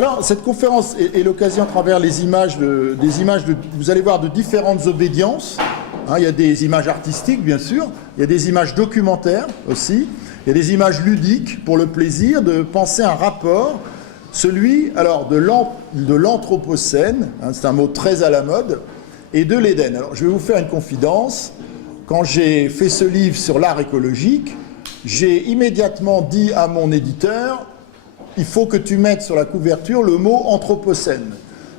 Alors, cette conférence est l'occasion, à travers les images, vous allez voir, de différentes obédiences. Hein, il y a des images artistiques, bien sûr, il y a des images documentaires aussi, il y a des images ludiques pour le plaisir de penser un rapport, celui alors de l'anthropocène, hein, c'est un mot très à la mode, et de l'Éden. Alors, je vais vous faire une confidence. Quand j'ai fait ce livre sur l'art écologique, j'ai immédiatement dit à mon éditeur, il faut que tu mettes sur la couverture le mot anthropocène.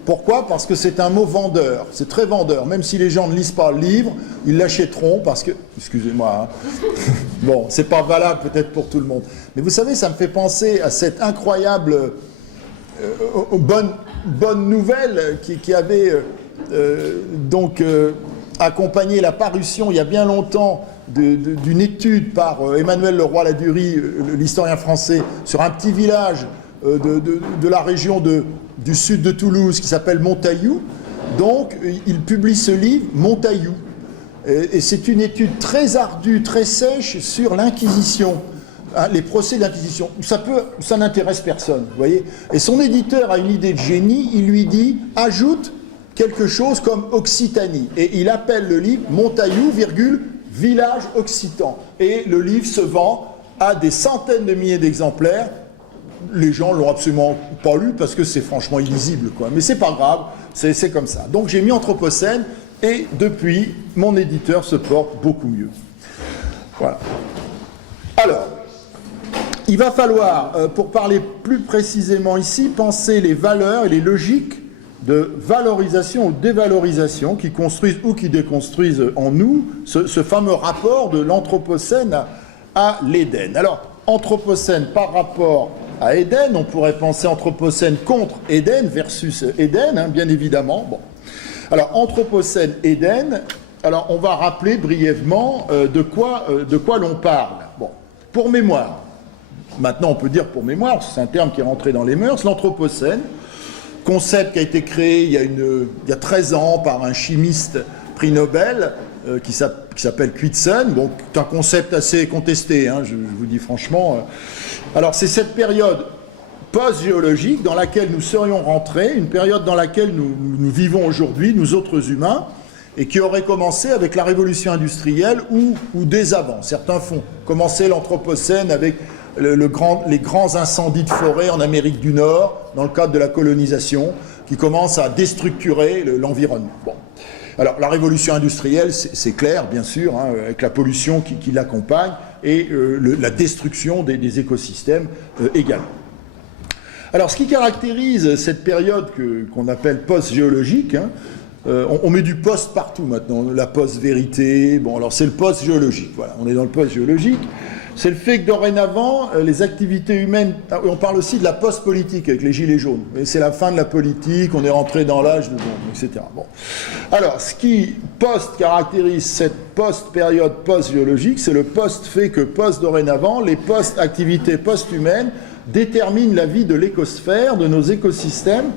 Pourquoi? Parce que c'est un mot vendeur, c'est très vendeur. Même si les gens ne lisent pas le livre, ils l'achèteront parce que... Excusez-moi, hein. Bon, c'est pas valable peut-être pour tout le monde. Mais vous savez, ça me fait penser à cette incroyable bonne nouvelle qui avait accompagné la parution il y a bien longtemps d'une étude par Emmanuel Leroy-Ladurie, l'historien français, sur un petit village de la région du sud de Toulouse qui s'appelle Montaillou. Donc, il publie ce livre, Montaillou. Et c'est une étude très ardue, très sèche sur l'Inquisition, hein, les procès d'Inquisition. Ça n'intéresse personne, vous voyez. Et son éditeur a une idée de génie, il lui dit, ajoute quelque chose comme Occitanie. Et il appelle le livre Montaillou, village occitan. Et le livre se vend à des centaines de milliers d'exemplaires. Les gens ne l'ont absolument pas lu parce que c'est franchement illisible, quoi. Mais c'est pas grave, c'est comme ça. Donc j'ai mis Anthropocène et depuis, mon éditeur se porte beaucoup mieux. Voilà. Alors, il va falloir, pour parler plus précisément ici, penser les valeurs et les logiques de valorisation ou dévalorisation qui construisent ou qui déconstruisent en nous ce fameux rapport de l'Anthropocène à l'Éden. Alors, Anthropocène par rapport à Éden, on pourrait penser Anthropocène contre Éden versus Éden, hein, bien évidemment. Bon. Alors, Anthropocène, Éden, alors on va rappeler brièvement de quoi l'on parle. Bon, pour mémoire, maintenant on peut dire pour mémoire, c'est un terme qui est rentré dans les mœurs, l'Anthropocène, concept qui a été créé il y a 13 ans par un chimiste prix Nobel qui s'appelle Crutzen. Bon, c'est un concept assez contesté, hein, je vous dis franchement. Alors c'est cette période post-géologique dans laquelle nous serions rentrés, une période dans laquelle nous vivons aujourd'hui, nous autres humains, et qui aurait commencé avec la révolution industrielle ou dès avant. Certains font commencer l'Anthropocène avec les grands incendies de forêt en Amérique du Nord, dans le cadre de la colonisation, qui commencent à déstructurer l'environnement. Bon. Alors, la révolution industrielle, c'est clair, bien sûr, hein, avec la pollution qui l'accompagne, et la destruction des écosystèmes également. Alors, ce qui caractérise cette période qu'on appelle post-géologique, hein, on met du post partout maintenant, la post-vérité, bon, alors c'est le post-géologique, voilà, on est dans le post-géologique. C'est le fait que dorénavant, les activités humaines... On parle aussi de la post-politique avec les gilets jaunes. Mais c'est la fin de la politique, on est rentré dans l'âge de... etc. Bon. Alors, ce qui caractérise cette post-période post-géologique, c'est le post-fait que post-dorénavant, les post-activités post-humaines déterminent la vie de l'écosphère, de nos écosystèmes,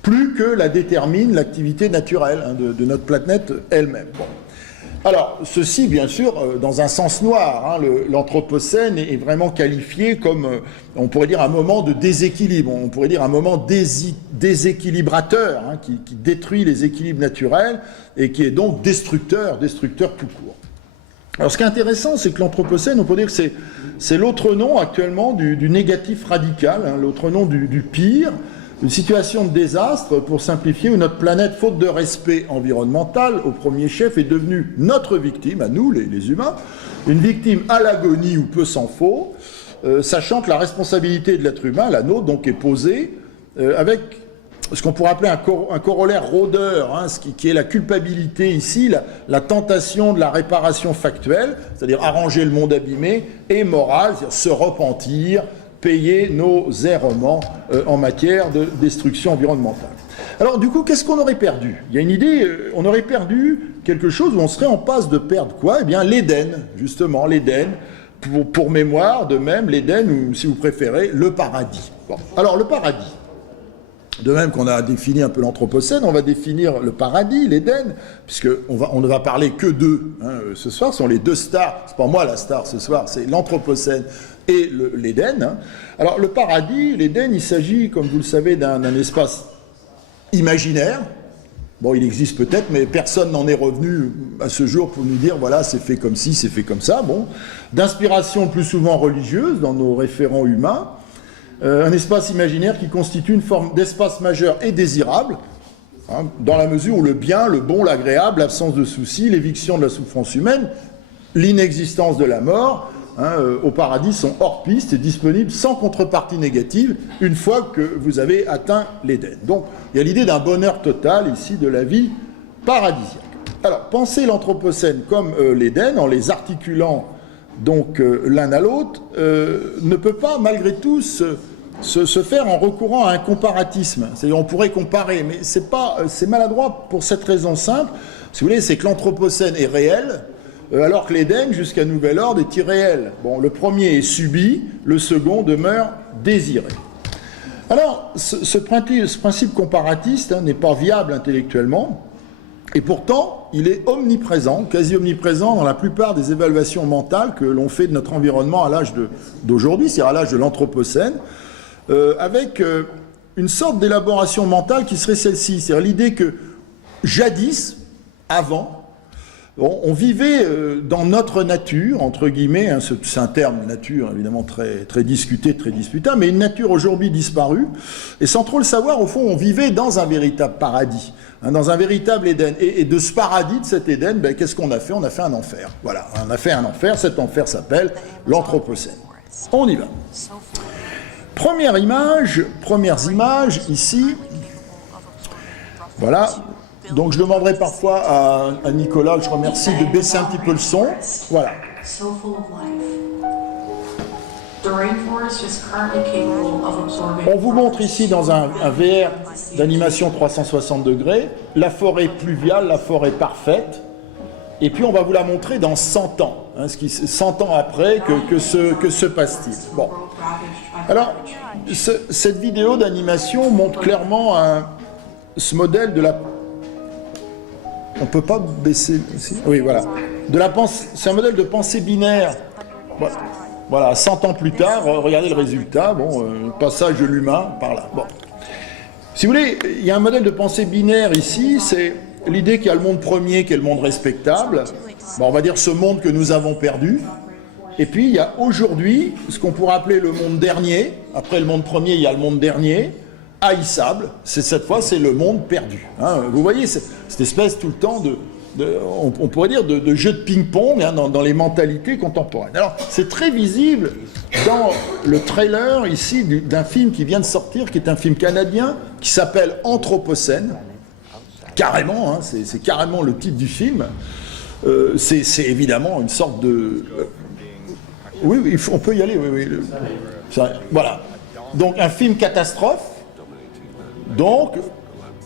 plus que la détermine l'activité naturelle, hein, de notre planète elle-même. Bon. Alors, ceci, bien sûr, dans un sens noir, hein, l'Anthropocène est vraiment qualifié comme, on pourrait dire, un moment de déséquilibre, on pourrait dire un moment déséquilibrateur, hein, qui détruit les équilibres naturels et qui est donc destructeur tout court. Alors, ce qui est intéressant, c'est que l'Anthropocène, on peut dire que c'est l'autre nom actuellement du négatif radical, hein, l'autre nom du pire, une situation de désastre, pour simplifier, où notre planète, faute de respect environnemental, au premier chef, est devenue notre victime, à nous, les humains, une victime à l'agonie ou peu s'en faut, sachant que la responsabilité de l'être humain, la nôtre, donc, est posée avec ce qu'on pourrait appeler un corollaire rôdeur, hein, qui est la culpabilité ici, la tentation de la réparation factuelle, c'est-à-dire arranger le monde abîmé, et morale, c'est-à-dire se repentir, payer nos errements en matière de destruction environnementale. Alors du coup, qu'est-ce qu'on aurait perdu? Il y a une idée, on aurait perdu quelque chose où on serait en passe de perdre quoi? Eh bien l'Éden, justement, l'Éden, pour mémoire, de même, l'Éden, ou si vous préférez, le paradis. Bon. Alors le paradis. De même qu'on a défini un peu l'Anthropocène, on va définir le paradis, l'Éden, puisqu'on ne va parler que d'eux ce soir, ce sont les deux stars, c'est pas moi la star ce soir, c'est l'Anthropocène et l'Éden. Alors le paradis, l'Éden, il s'agit, comme vous le savez, d'un espace imaginaire. Bon, il existe peut-être, mais personne n'en est revenu à ce jour pour nous dire, voilà, c'est fait comme ci, c'est fait comme ça, bon. D'inspiration plus souvent religieuse dans nos référents humains. Un espace imaginaire qui constitue une forme d'espace majeur et désirable, dans la mesure où le bien, le bon, l'agréable, l'absence de soucis, l'éviction de la souffrance humaine, l'inexistence de la mort, au paradis sont hors piste et disponibles sans contrepartie négative une fois que vous avez atteint l'Éden. Donc il y a l'idée d'un bonheur total ici de la vie paradisiaque. Alors pensez l'Anthropocène comme l'Éden en les articulant donc l'un à l'autre ne peut pas malgré tout se faire en recourant à un comparatisme. C'est-à-dire on pourrait comparer, mais c'est maladroit pour cette raison simple. Si vous voulez, c'est que l'Anthropocène est réel, alors que l'Éden, jusqu'à nouvel ordre, est irréel. Bon, le premier est subi, le second demeure désiré. Alors, ce principe comparatiste n'est pas viable intellectuellement, et pourtant, il est omniprésent, quasi omniprésent dans la plupart des évaluations mentales que l'on fait de notre environnement à l'âge d'aujourd'hui, c'est-à-dire à l'âge de l'Anthropocène, avec une sorte d'élaboration mentale qui serait celle-ci, c'est-à-dire l'idée que jadis, avant, on vivait dans notre nature, entre guillemets, c'est un terme nature évidemment très, très discuté, très disputable, mais une nature aujourd'hui disparue, et sans trop le savoir, au fond, on vivait dans un véritable paradis, dans un véritable Éden. Et de ce paradis, de cet Éden, qu'est-ce qu'on a fait? On a fait un enfer. Voilà, on a fait un enfer, cet enfer s'appelle l'Anthropocène. On y va. Premières images ici, voilà. Donc je demanderai parfois à Nicolas, je remercie, de baisser un petit peu le son. Voilà. On vous montre ici dans un VR d'animation 360 degrés, la forêt pluviale, la forêt parfaite, et puis on va vous la montrer dans 100 ans, 100 ans après, que se passe-t-il? Bon. Alors, cette vidéo d'animation montre clairement ce modèle de la... On ne peut pas baisser ici. Oui, voilà. C'est un modèle de pensée binaire. Voilà, 100 ans plus tard, regardez le résultat. Bon, passage de l'humain par là. Bon. Si vous voulez, il y a un modèle de pensée binaire ici, c'est l'idée qu'il y a le monde premier qui est le monde respectable. Bon, on va dire ce monde que nous avons perdu. Et puis, il y a aujourd'hui ce qu'on pourrait appeler le monde dernier. Après le monde premier, il y a le monde dernier. Haïssable, cette fois, c'est le monde perdu. Vous voyez, cette espèce tout le temps on pourrait dire, de jeu de ping-pong dans les mentalités contemporaines. Alors, c'est très visible dans le trailer ici d'un film qui vient de sortir, qui est un film canadien, qui s'appelle Anthropocène. Carrément, c'est carrément le titre du film. C'est évidemment une sorte de... Oui, on peut y aller, oui. Voilà. Donc, un film catastrophe. Donc,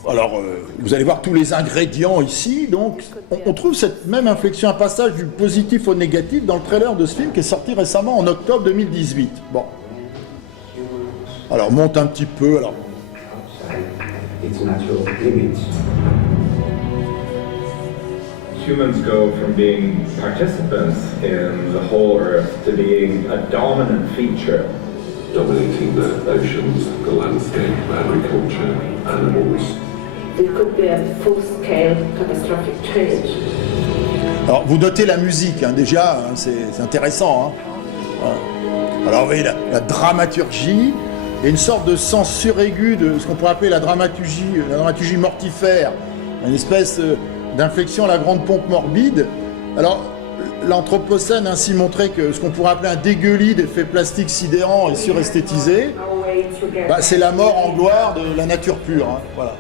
alors, vous allez voir tous les ingrédients ici. Donc, on trouve cette même inflexion, un passage du positif au négatif dans le trailer de ce film qui est sorti récemment en octobre 2018. Bon. Alors, monte un petit peu. Alors. Humans go from being participants in the whole Earth to being a dominant feature. Dominating the oceans, the landscape, agriculture, animals. It could be a full-scale catastrophic change. Alors, vous notez la musique, déjà, c'est intéressant. Alors, vous voyez, la dramaturgie et une sorte de sens suraigu de ce qu'on pourrait appeler la dramaturgie mortifère, une espèce d'inflexion à la grande pompe morbide. Alors, l'Anthropocène ainsi montrait que ce qu'on pourrait appeler un dégueulis d'effets plastiques sidérants et suresthétisés, c'est la mort en gloire de la nature pure. Voilà.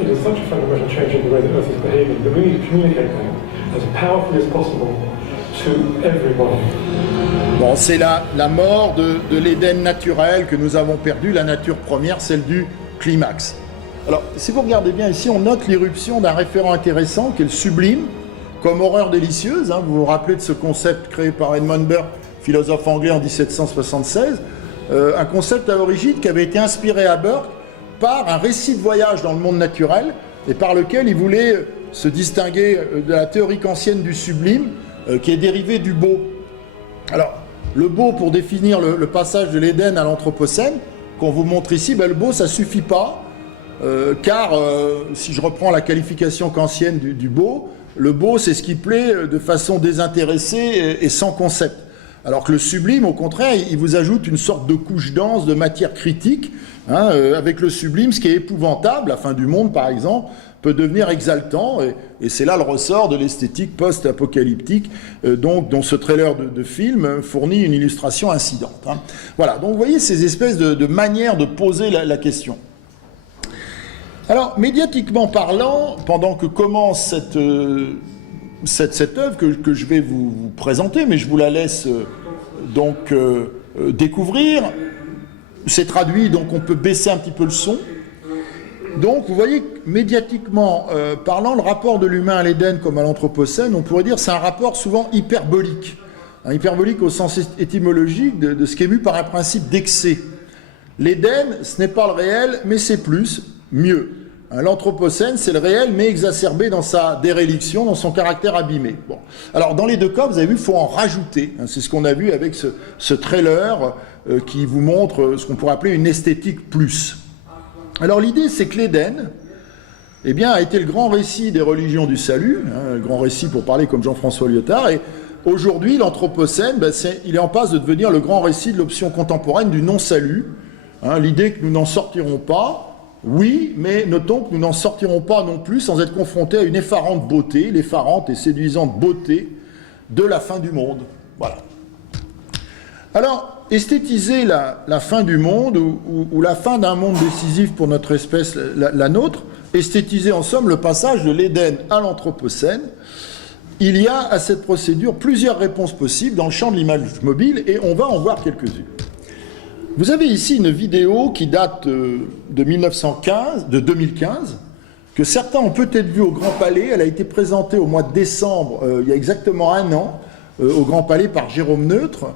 It is such a fundamental change in the way that Earth is behaving that we need to communicate that as powerfully as possible to everybody. Bon, c'est la mort de l'Éden naturel que nous avons perdu, la nature première, celle du climax. Alors, si vous regardez bien ici, on note l'irruption d'un référent intéressant qui est le sublime, comme horreur délicieuse. Vous vous rappelez de ce concept créé par Edmund Burke, philosophe anglais en 1776, un concept à l'origine qui avait été inspiré à Burke par un récit de voyage dans le monde naturel et par lequel il voulait se distinguer de la théorie kantienne du sublime qui est dérivée du beau. Alors, le beau, pour définir le passage de l'Éden à l'Anthropocène, qu'on vous montre ici, le beau, ça suffit pas, car si je reprends la qualification kantienne du beau, le beau, c'est ce qui plaît de façon désintéressée et sans concept. Alors que le sublime, au contraire, il vous ajoute une sorte de couche dense de matière critique. Avec le sublime, ce qui est épouvantable, la fin du monde par exemple, peut devenir exaltant, et c'est là le ressort de l'esthétique post-apocalyptique, dont ce trailer de film fournit une illustration incidente. Voilà, donc vous voyez ces espèces de manières de poser la question. Alors, médiatiquement parlant, pendant que commence cette œuvre que je vais vous présenter, mais je vous la laisse donc découvrir, c'est traduit, donc on peut baisser un petit peu le son. Donc, vous voyez, médiatiquement parlant, le rapport de l'humain à l'Éden comme à l'Anthropocène, on pourrait dire c'est un rapport souvent hyperbolique. Hyperbolique au sens étymologique de ce qui est vu par un principe d'excès. L'Éden, ce n'est pas le réel, mais c'est plus, mieux. L'Anthropocène, c'est le réel, mais exacerbé dans sa déréliction, dans son caractère abîmé. Bon. Alors, dans les deux cas, vous avez vu, il faut en rajouter. C'est ce qu'on a vu avec ce trailer qui vous montre ce qu'on pourrait appeler une esthétique plus. Alors, l'idée, c'est que l'Éden, eh bien, a été le grand récit des religions du salut, le grand récit pour parler comme Jean-François Lyotard, et aujourd'hui, l'Anthropocène, il est en passe de devenir le grand récit de l'option contemporaine du non-salut. L'idée que nous n'en sortirons pas, oui, mais notons que nous n'en sortirons pas non plus sans être confrontés à une effarante beauté, l'effarante et séduisante beauté de la fin du monde. Voilà. Alors, esthétiser la fin du monde ou la fin d'un monde décisif pour notre espèce, la nôtre, esthétiser en somme le passage de l'Éden à l'Anthropocène, il y a à cette procédure plusieurs réponses possibles dans le champ de l'image mobile et on va en voir quelques-unes. Vous avez ici une vidéo qui date de 2015, que certains ont peut-être vue au Grand Palais. Elle a été présentée au mois de décembre, il y a exactement un an, au Grand Palais par Jérôme Neutre.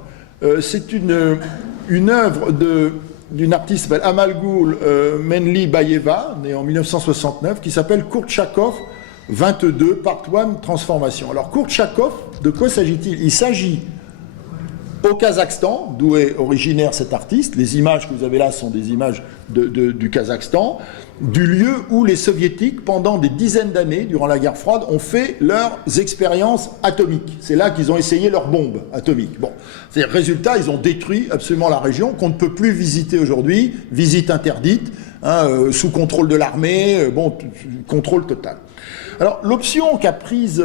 C'est une œuvre d'une artiste qui s'appelle Amalgul Menli-Bayeva, née en 1969, qui s'appelle Kourtchakov 22, Part 1, Transformation. Alors Kourtchakov, de quoi s'agit-il? Il s'agit au Kazakhstan, d'où est originaire cet artiste. Les images que vous avez là sont des images du Kazakhstan, du lieu où les soviétiques, pendant des dizaines d'années, durant la guerre froide, ont fait leurs expériences atomiques. C'est là qu'ils ont essayé leurs bombes atomiques. Bon, c'est-à-dire, résultat, ils ont détruit absolument la région, qu'on ne peut plus visiter aujourd'hui, visite interdite, sous contrôle de l'armée, contrôle total. Alors, l'option qu'a prise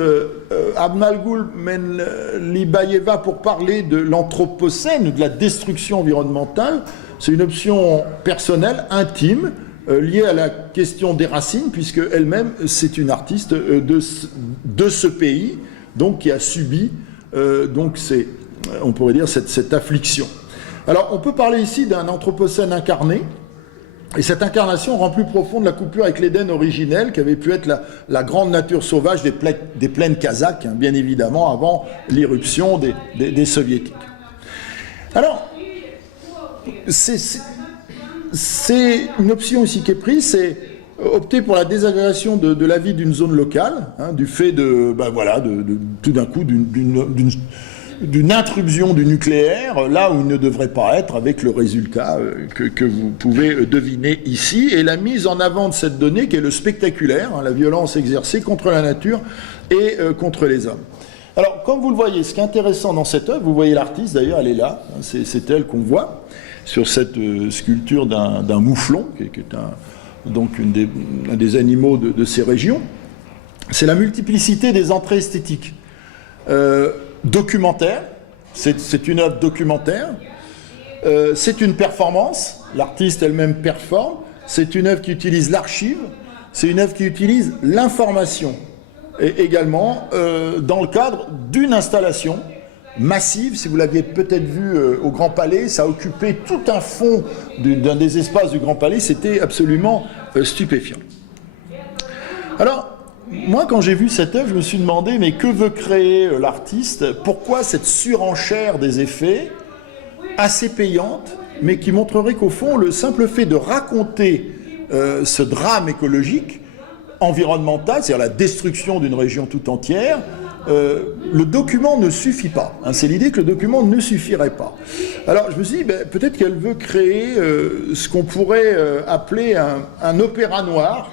Amalgul Menli-Bayeva pour parler de l'Anthropocène, de la destruction environnementale, c'est une option personnelle, intime, liée à la question des racines, puisque elle-même, c'est une artiste de ce pays, donc qui a subi, on pourrait dire, cette affliction. Alors, on peut parler ici d'un Anthropocène incarné, et cette incarnation rend plus profonde la coupure avec l'Éden originel, qui avait pu être la grande nature sauvage des plaines kazakhs, bien évidemment, avant l'irruption des soviétiques. Alors, c'est une option ici qui est prise, c'est opter pour la désagrégation de la vie d'une zone locale, du fait tout d'un coup, d'une intrusion du nucléaire, là où il ne devrait pas être, avec le résultat que vous pouvez deviner ici, et la mise en avant de cette donnée qui est le spectaculaire, la violence exercée contre la nature et contre les hommes. Alors, comme vous le voyez, ce qui est intéressant dans cette œuvre, vous voyez l'artiste, d'ailleurs, elle est là, c'est elle qu'on voit, sur cette sculpture d'un mouflon, qui est un des animaux de ces régions, c'est la multiplicité des entrées esthétiques. Documentaire, c'est une œuvre documentaire, c'est une performance, l'artiste elle-même performe, c'est une œuvre qui utilise l'archive, c'est une œuvre qui utilise l'information, et également dans le cadre d'une installation massive. Si vous l'aviez peut-être vu au Grand Palais, ça a occupé tout un fond d'un des espaces du Grand Palais, c'était absolument stupéfiant. Alors, moi, quand j'ai vu cette œuvre, je me suis demandé, mais que veut créer l'artiste? Pourquoi cette surenchère des effets, assez payante, mais qui montrerait qu'au fond, le simple fait de raconter ce drame écologique, environnemental, c'est-à-dire la destruction d'une région tout entière, le document ne suffit pas. Hein, c'est l'idée que le document ne suffirait pas. Alors je me suis dit, peut-être qu'elle veut créer ce qu'on pourrait appeler un opéra noir,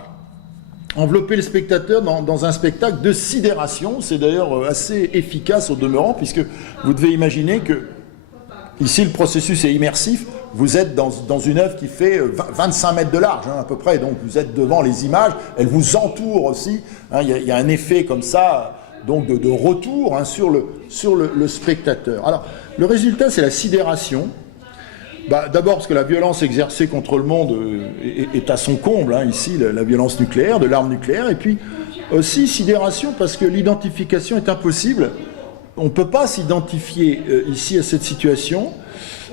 envelopper le spectateur dans un spectacle de sidération. C'est d'ailleurs assez efficace au demeurant, puisque vous devez imaginer que ici le processus est immersif. Vous êtes dans une œuvre qui fait 25 mètres de large, hein, à peu près, donc vous êtes devant les images, elles vous entourent aussi, hein, y a un effet comme ça, donc de retour, hein, sur le spectateur. Alors, le résultat, c'est la sidération. D'abord parce que la violence exercée contre le monde est à son comble, hein, ici, la violence nucléaire, de l'arme nucléaire, et puis aussi sidération parce que l'identification est impossible. On ne peut pas s'identifier ici à cette situation,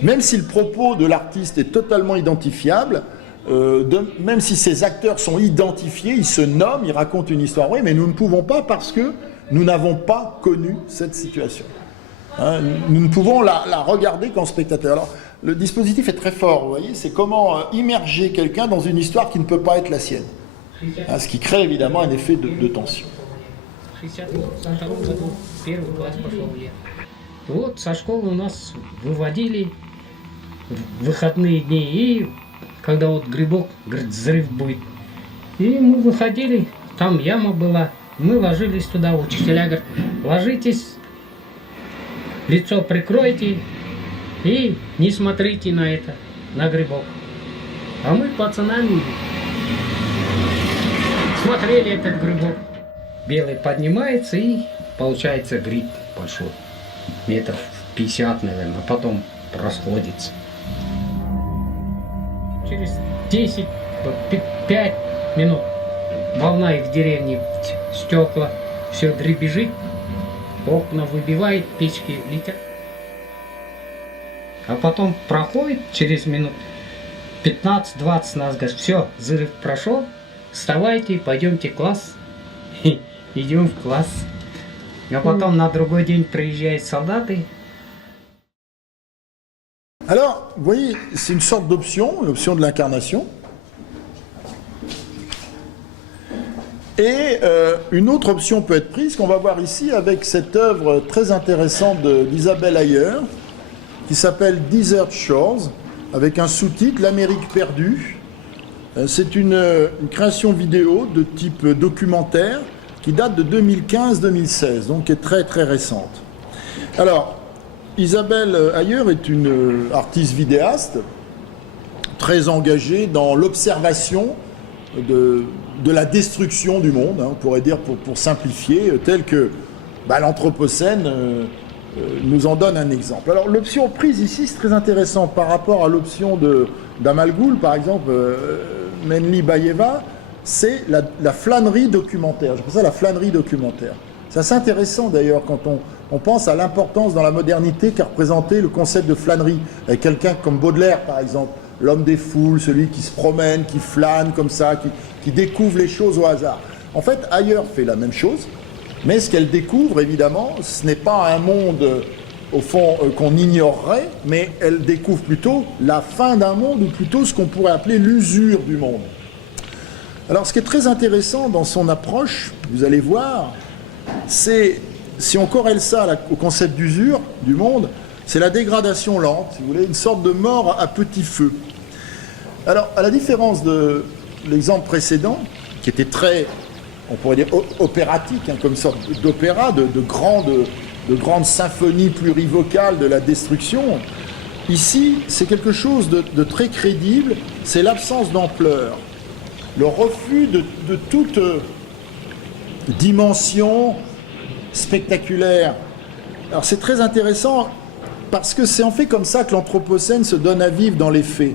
même si le propos de l'artiste est totalement identifiable, même si ces acteurs sont identifiés, ils se nomment, ils racontent une histoire vraie, mais nous ne pouvons pas parce que nous n'avons pas connu cette situation. Hein, nous ne pouvons la regarder qu'en spectateur. Alors, le dispositif est très fort, vous voyez, c'est comment immerger quelqu'un dans une histoire qui ne peut pas être la sienne. Hein, ce qui crée évidemment un effet de tension. В 1962 году первый класс пошел я. Вот со школы у нас выводили в выходные дни, и когда вот грибок, говорит, взрыв будет. И мы выходили, там яма была, мы ложились туда, учителя говорят, ложитесь, лицо прикройте и не смотрите на это, на грибок. А мы пацанами смотрели этот грибок. Белый поднимается и получается гриб большой, метров 50, наверное, а потом расходится. Через 10-5 минут волна их в деревне, стекла, все дребезжит, окна выбивает, печки летят. А потом проходит через минут 15-20 нас говорит, все, взрыв прошел, вставайте, пойдемте в класс. Идем в класс. А потом на другой день приезжают солдаты. Alors, vous voyez, c'est une sorte d'option, l'option de l'incarnation. Et une autre option peut être prise, qu'on va voir ici avec cette œuvre très intéressante d'Isabelle Ayer, qui s'appelle Desert Shores, avec un sous-titre, L'Amérique perdue. C'est une création vidéo de type documentaire qui date de 2015-2016, donc qui est très très récente. Alors, Isabelle Ayer est une artiste vidéaste très engagée dans l'observation de la destruction du monde, hein, on pourrait dire pour simplifier, tel que l'Anthropocène nous en donne un exemple. Alors l'option prise ici, c'est très intéressant par rapport à l'option d'Amalgoul, par exemple, Menli Bayeva, c'est la flânerie documentaire. J'appelle ça la flânerie documentaire. C'est assez intéressant d'ailleurs quand on pense à l'importance dans la modernité qu'a représenté le concept de flânerie. Avec quelqu'un comme Baudelaire, par exemple, l'homme des foules, celui qui se promène, qui flâne comme ça, qui découvre les choses au hasard. En fait, Ayer fait la même chose, mais ce qu'elle découvre, évidemment, ce n'est pas un monde, au fond, qu'on ignorerait, mais elle découvre plutôt la fin d'un monde, ou plutôt ce qu'on pourrait appeler l'usure du monde. Alors, ce qui est très intéressant dans son approche, vous allez voir, c'est, si on corrèle ça au concept d'usure du monde, c'est la dégradation lente, si vous voulez, une sorte de mort à petit feu. Alors, à la différence de l'exemple précédent, qui était très, on pourrait dire, opératique, hein, comme sorte d'opéra, de grandes symphonies plurivocales de la destruction, ici, c'est quelque chose de très crédible, c'est l'absence d'ampleur, le refus de toute dimension spectaculaire. Alors c'est très intéressant parce que c'est en fait comme ça que l'Anthropocène se donne à vivre dans les faits.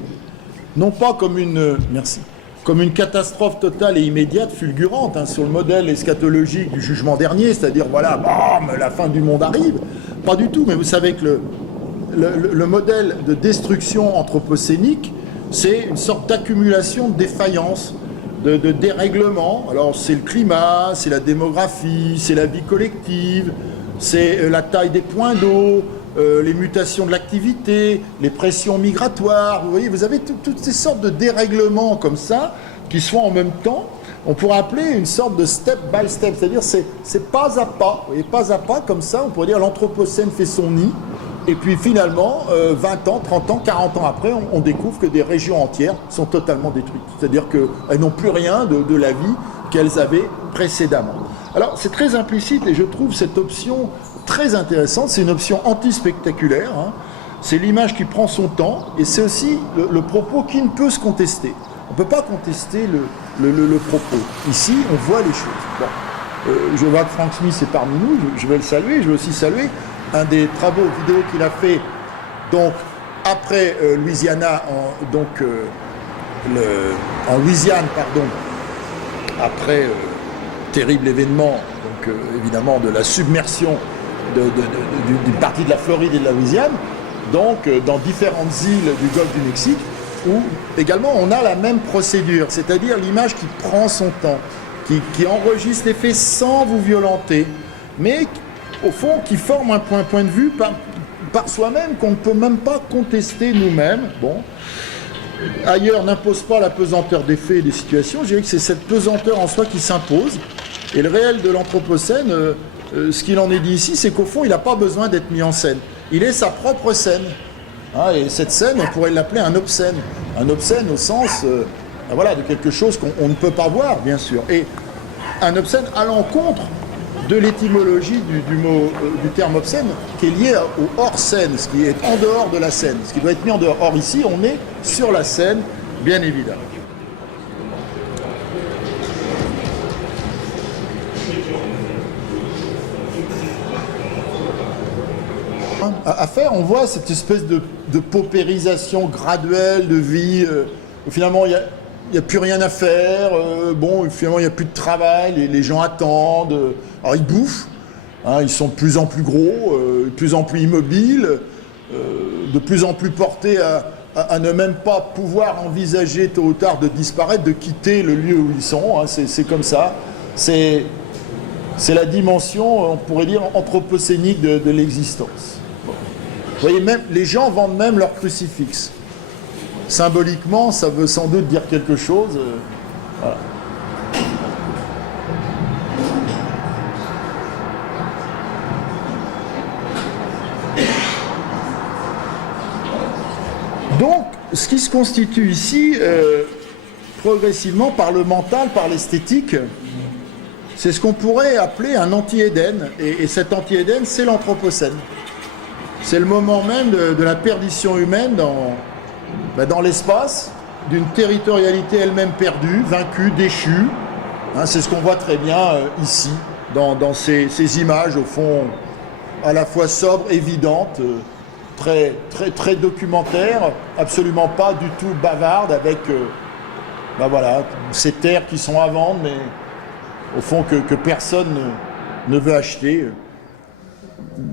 Non pas comme une catastrophe totale et immédiate, fulgurante, hein, sur le modèle eschatologique du jugement dernier, c'est-à-dire voilà, bam, la fin du monde arrive. Pas du tout, mais vous savez que le modèle de destruction anthropocénique, c'est une sorte d'accumulation de défaillances, de dérèglements. Alors c'est le climat, c'est la démographie, c'est la vie collective, c'est la taille des points d'eau, les mutations de l'activité, les pressions migratoires. Vous voyez, vous avez toutes ces sortes de dérèglements comme ça qui se font en même temps. On pourrait appeler une sorte de step by step, c'est-à-dire c'est pas à pas, vous voyez, pas à pas, comme ça, on pourrait dire l'Anthropocène fait son nid, et puis finalement, 20 ans, 30 ans, 40 ans après, on découvre que des régions entières sont totalement détruites. C'est-à-dire qu'elles n'ont plus rien de la vie qu'elles avaient précédemment. Alors, c'est très implicite, et je trouve cette option très intéressante, c'est une option anti-spectaculaire, hein. C'est l'image qui prend son temps, et c'est aussi le propos qui ne peut se contester. On ne peut pas contester le propos. Ici, on voit les choses. Bon. Je vois que Frank Smith est parmi nous, je vais le saluer. Je vais aussi saluer un des travaux vidéo qu'il a fait donc, après Louisiana, en Louisiane, pardon, après terrible événement, donc évidemment de la submersion d'une partie de la Floride et de la Louisiane, donc dans différentes îles du golfe du Mexique, où également on a la même procédure, c'est-à-dire l'image qui prend son temps, qui enregistre les faits sans vous violenter, mais au fond qui forme un point de vue par soi-même qu'on ne peut même pas contester nous-mêmes. Bon. Ailleurs n'impose pas la pesanteur des faits et des situations, je dirais que c'est cette pesanteur en soi qui s'impose, et le réel de l'Anthropocène, ce qu'il en est dit ici, c'est qu'au fond il n'a pas besoin d'être mis en scène, il est sa propre scène. Ah, et cette scène, on pourrait l'appeler un obscène au sens voilà, de quelque chose qu'on ne peut pas voir, bien sûr. Et un obscène à l'encontre de l'étymologie du terme obscène, qui est lié au hors-scène, ce qui est en dehors de la scène, ce qui doit être mis en dehors. Or ici, on est sur la scène, bien évidemment. À faire, on voit cette espèce de paupérisation graduelle de vie, où finalement il n'y a plus rien à faire, bon, finalement il n'y a plus de travail, les gens attendent, alors ils bouffent, hein, ils sont de plus en plus gros, de plus en plus immobiles, de plus en plus portés à ne même pas pouvoir envisager tôt ou tard de disparaître, de quitter le lieu où ils sont, hein, c'est comme ça, c'est la dimension, on pourrait dire, anthropocénique de l'existence. Vous voyez, même, les gens vendent même leur crucifix. Symboliquement, ça veut sans doute dire quelque chose. Voilà. Donc, ce qui se constitue ici, progressivement, par le mental, par l'esthétique, c'est ce qu'on pourrait appeler un anti-Éden. Et cet anti-Éden, c'est l'Anthropocène. C'est le moment même de la perdition humaine dans l'espace, d'une territorialité elle-même perdue, vaincue, déchue. Hein, c'est ce qu'on voit très bien ici, dans ces images, au fond, à la fois sobres, évidentes, très, très, très documentaires, absolument pas du tout bavardes, avec voilà, ces terres qui sont à vendre, mais au fond que personne ne veut acheter,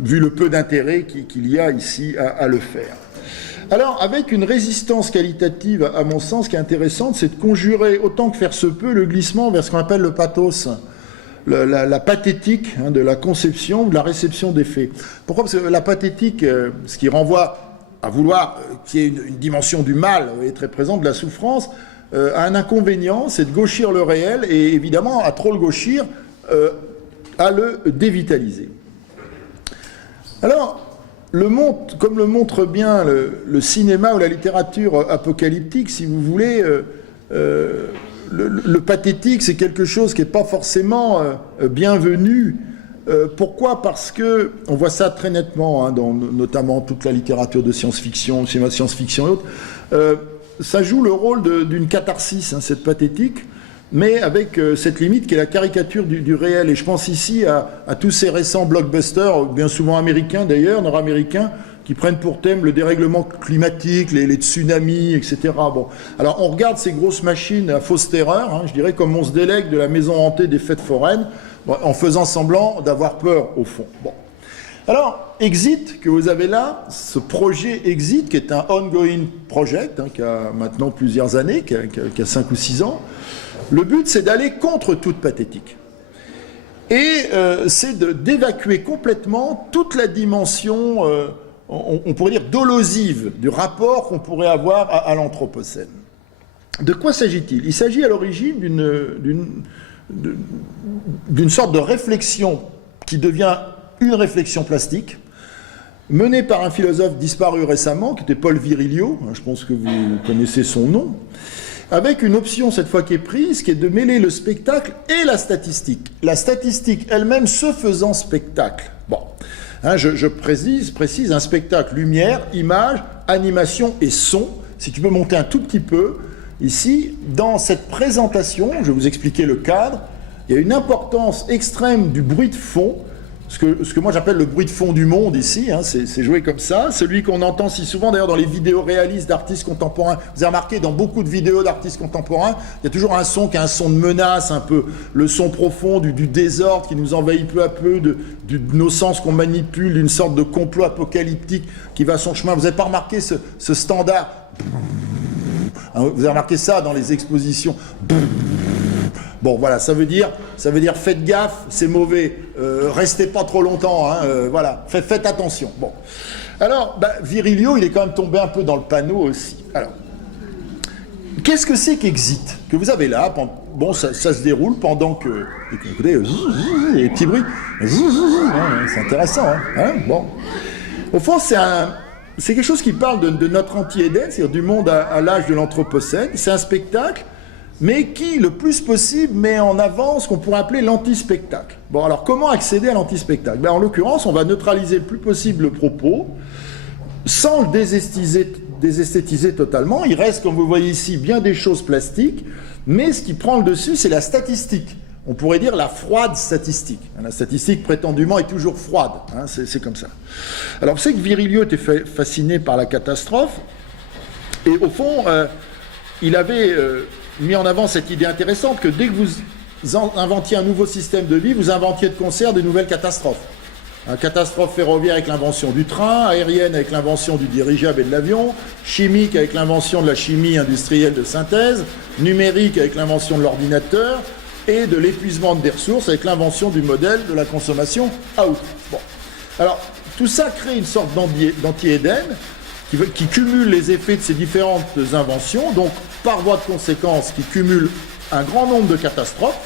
vu le peu d'intérêt qu'il y a ici à le faire. Alors, avec une résistance qualitative, à mon sens, qui est intéressante, c'est de conjurer, autant que faire se peut, le glissement vers ce qu'on appelle le pathos, la pathétique, hein, de la conception, de la réception des faits. Pourquoi ? Parce que la pathétique, ce qui renvoie à vouloir qu'il y ait une dimension du mal, vous voyez, très présente, de la souffrance, a un inconvénient, c'est de gauchir le réel, et évidemment, à trop le gauchir, à le dévitaliser. Alors, comme le montre bien le cinéma ou la littérature apocalyptique, si vous voulez, le pathétique, c'est quelque chose qui n'est pas forcément bienvenu. Pourquoi ? Parce que, on voit ça très nettement, hein, dans notamment toute la littérature de science-fiction, le cinéma de science-fiction et autres, ça joue le rôle d'une catharsis, hein, cette pathétique, mais avec cette limite qui est la caricature du réel. Et je pense ici à tous ces récents blockbusters, bien souvent américains d'ailleurs, nord-américains, qui prennent pour thème le dérèglement climatique, les tsunamis, etc. Bon. Alors on regarde ces grosses machines à fausse terreur, hein, je dirais comme on se délègue de la maison hantée des fêtes foraines, bon, en faisant semblant d'avoir peur au fond. Bon. Alors, Exit, que vous avez là, ce projet Exit, qui est un ongoing project, hein, qui a maintenant plusieurs années, qui a 5 ou 6 ans, le but, c'est d'aller contre toute pathétique. Et c'est d'évacuer complètement toute la dimension, on pourrait dire, dolosive du rapport qu'on pourrait avoir à l'Anthropocène. De quoi s'agit-il? Il s'agit à l'origine d'une sorte de réflexion qui devient une réflexion plastique, menée par un philosophe disparu récemment, qui était Paul Virilio, je pense que vous connaissez son nom, avec une option cette fois qui est prise, qui est de mêler le spectacle et la statistique elle-même se faisant spectacle. Bon, je précise un spectacle, lumière, image, animation et son. Si tu peux monter un tout petit peu, ici, dans cette présentation, je vais vous expliquer le cadre, il y a une importance extrême du bruit de fond, ce que moi j'appelle le bruit de fond du monde ici, c'est joué comme ça, celui qu'on entend si souvent d'ailleurs dans les vidéos réalistes d'artistes contemporains. Vous avez remarqué dans beaucoup de vidéos d'artistes contemporains, il y a toujours un son qui est un son de menace, un peu le son profond du désordre qui nous envahit peu à peu, de nos sens qu'on manipule, d'une sorte de complot apocalyptique qui va à son chemin. Vous n'avez pas remarqué ce standard? Vous avez remarqué ça dans les expositions? Bon, voilà, ça veut dire faites gaffe, c'est mauvais, restez pas trop longtemps, voilà, faites attention. Bon, alors, Virilio, il est quand même tombé un peu dans le panneau aussi. Alors, qu'est-ce que c'est qu'Exit que vous avez là? Bon, ça se déroule pendant que, écoutez, les petits bruits, c'est intéressant, bon. Au fond, c'est quelque chose qui parle de notre anti-Éden, c'est-à-dire du monde à l'âge de l'Anthropocène. C'est un spectacle, mais qui, le plus possible, met en avant ce qu'on pourrait appeler l'anti-spectacle. Bon, alors, comment accéder à l'anti-spectacle? En l'occurrence, on va neutraliser le plus possible le propos, sans le désesthétiser totalement. Il reste, comme vous voyez ici, bien des choses plastiques, mais ce qui prend le dessus, c'est la statistique. On pourrait dire la froide statistique. La statistique, prétendument, est toujours froide. C'est comme ça. Alors, vous savez que Virilio était fasciné par la catastrophe, et au fond, il avait mis en avant cette idée intéressante que dès que vous inventiez un nouveau système de vie, vous inventiez de concert de nouvelles catastrophes. Catastrophe ferroviaire avec l'invention du train, aérienne avec l'invention du dirigeable et de l'avion, chimique avec l'invention de la chimie industrielle de synthèse, numérique avec l'invention de l'ordinateur, et de l'épuisement des ressources avec l'invention du modèle de la consommation à outrance. Bon. Alors, tout ça crée une sorte d'anti-Éden qui cumule les effets de ces différentes inventions, donc par voie de conséquence qui cumule un grand nombre de catastrophes,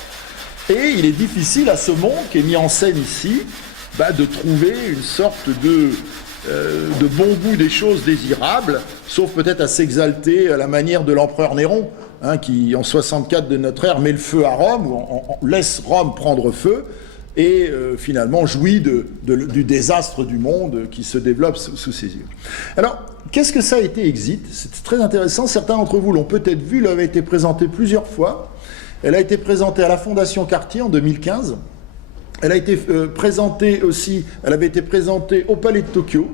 et il est difficile à ce monde qui est mis en scène ici de trouver une sorte de bon goût des choses désirables, sauf peut-être à s'exalter à la manière de l'empereur Néron, qui en 64 de notre ère met le feu à Rome, ou on laisse Rome prendre feu, et finalement jouit du désastre du monde qui se développe sous ses yeux. Alors, qu'est-ce que ça a été Exit? C'est très intéressant, certains d'entre vous l'ont peut-être vu, elle avait été présentée plusieurs fois. Elle a été présentée à la Fondation Cartier en 2015. Elle a été présentée aussi, elle avait été présentée au Palais de Tokyo,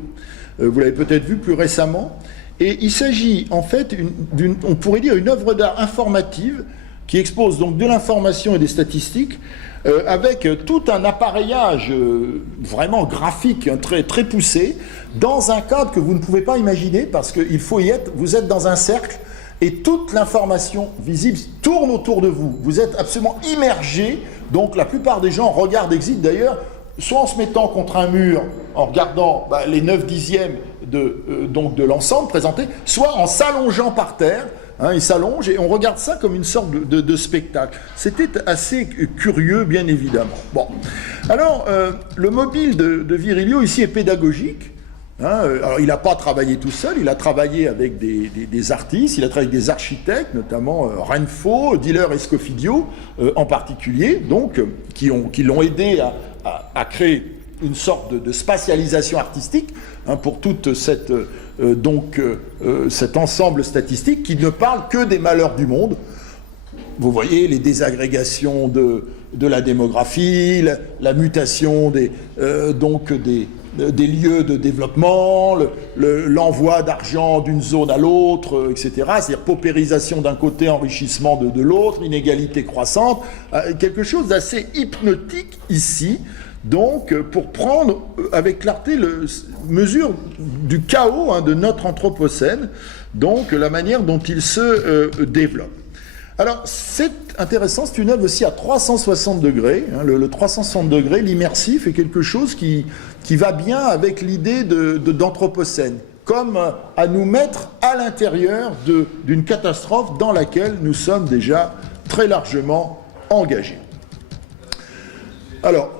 vous l'avez peut-être vu plus récemment. Et il s'agit en fait, on pourrait dire, une œuvre d'art informative qui expose donc de l'information et des statistiques avec tout un appareillage vraiment graphique très poussé dans un cadre que vous ne pouvez pas imaginer parce qu'il faut y être, vous êtes dans un cercle et toute l'information visible tourne autour de vous. Vous êtes absolument immergé, donc la plupart des gens regardent Exit d'ailleurs, soit en se mettant contre un mur, en regardant les 9/10 de l'ensemble présenté, soit en s'allongeant par terre, ils s'allongent et on regarde ça comme une sorte de spectacle. C'était assez curieux, bien évidemment. Bon, alors, le mobile de Virilio ici est pédagogique. Alors, il n'a pas travaillé tout seul, il a travaillé avec des artistes, il a travaillé avec des architectes, notamment Renfo, Diller et Scofidio, en particulier, donc, qui l'ont aidé à créer une sorte de spatialisation artistique pour toute cet ensemble statistique qui ne parle que des malheurs du monde. Vous voyez les désagrégations de la démographie, la mutation des lieux de développement, l'envoi d'argent d'une zone à l'autre, etc. C'est-à-dire paupérisation d'un côté, enrichissement de l'autre, inégalité croissante, quelque chose d'assez hypnotique ici. Donc, pour prendre avec clarté mesure du chaos de notre Anthropocène, donc la manière dont il se développe. Alors, c'est intéressant, c'est une œuvre aussi à 360 degrés. Le 360 degrés, l'immersif, est quelque chose qui va bien avec l'idée d'Anthropocène. comme à nous mettre à l'intérieur d'une catastrophe dans laquelle nous sommes déjà très largement engagés. Alors,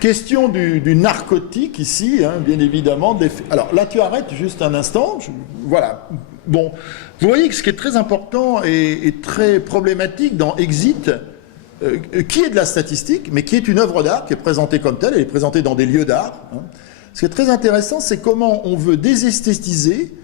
question du narcotique ici, hein, bien évidemment. Alors là, tu arrêtes juste un instant. Voilà. Bon, vous voyez que ce qui est très important et très problématique dans Exit, qui est de la statistique, mais qui est une œuvre d'art, qui est présentée comme telle, elle est présentée dans des lieux d'art. Hein. Ce qui est très intéressant, c'est comment on veut désesthétiser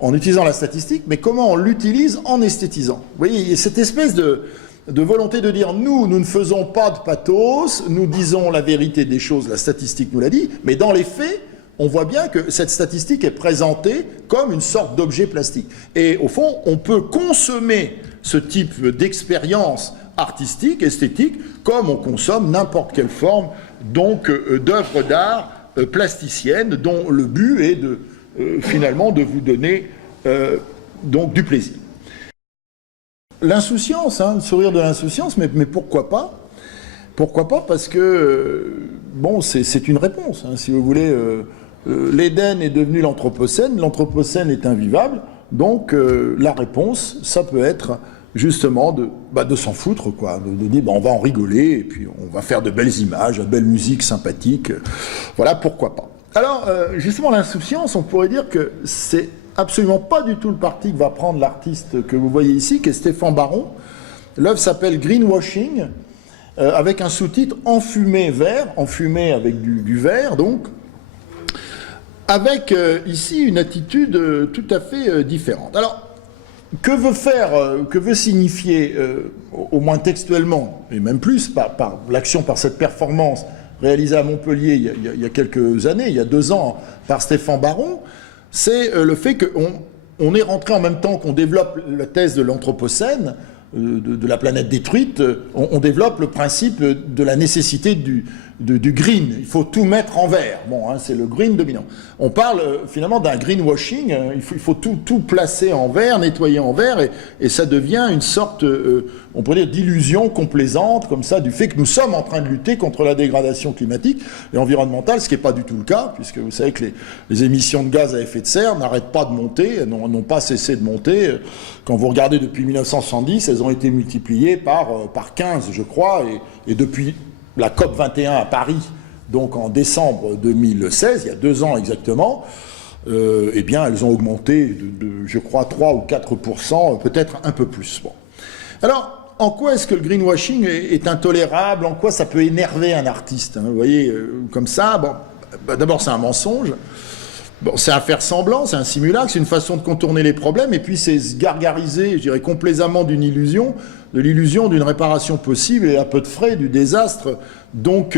en utilisant la statistique, mais comment on l'utilise en esthétisant. Vous voyez, il y a cette espèce de volonté de dire nous ne faisons pas de pathos, nous disons la vérité des choses, la statistique nous l'a dit, mais dans les faits, on voit bien que cette statistique est présentée comme une sorte d'objet plastique. Et au fond, on peut consommer ce type d'expérience artistique, esthétique, comme on consomme n'importe quelle forme donc d'œuvre d'art plasticienne, dont le but est finalement de vous donner donc du plaisir. L'insouciance, hein, le sourire de l'insouciance, mais pourquoi pas? Pourquoi pas? Parce que, bon, c'est une réponse, hein, si vous voulez. L'Éden est devenu l'Anthropocène est invivable, donc la réponse, ça peut être justement de s'en foutre, quoi, de dire on va en rigoler, et puis on va faire de belles images, de belle musique sympathique, voilà, pourquoi pas. Alors, justement, l'insouciance, on pourrait dire que c'est absolument pas du tout le parti que va prendre l'artiste que vous voyez ici, qui est Stéphane Baron. L'œuvre s'appelle Greenwashing, avec un sous-titre Enfumé vert, enfumé avec du vert, donc, avec ici une attitude tout à fait différente. Alors, que veut signifier, au moins textuellement, et même plus, par l'action, par cette performance réalisée à Montpellier il y a quelques années, il y a 2 ans, par Stéphane Baron, c'est le fait qu'on est rentré en même temps qu'on développe la thèse de l'Anthropocène, de la planète détruite, on développe le principe de la nécessité du green. Il faut tout mettre en vert. Bon, hein, c'est le green dominant. On parle finalement d'un greenwashing. Il faut tout placer en vert, nettoyer en vert, et ça devient une sorte, on pourrait dire, d'illusion complaisante, comme ça, du fait que nous sommes en train de lutter contre la dégradation climatique et environnementale, ce qui n'est pas du tout le cas, puisque vous savez que les émissions de gaz à effet de serre n'arrêtent pas de monter, elles n'ont pas cessé de monter. Quand vous regardez depuis 1970, elles ont été multipliées par 15, je crois, et depuis la COP 21 à Paris, donc en décembre 2016, il y a 2 ans exactement, eh bien, elles ont augmenté de je crois, 3 ou 4%, peut-être un peu plus. Bon. Alors, en quoi est-ce que le greenwashing est intolérable? En quoi ça peut énerver un artiste, hein? Vous voyez, comme ça, bon, d'abord, c'est un mensonge. Bon, c'est un faire semblant, c'est un simulacre, c'est une façon de contourner les problèmes, et puis c'est se gargariser, je dirais, complaisamment d'une illusion, de l'illusion d'une réparation possible et à peu de frais du désastre, donc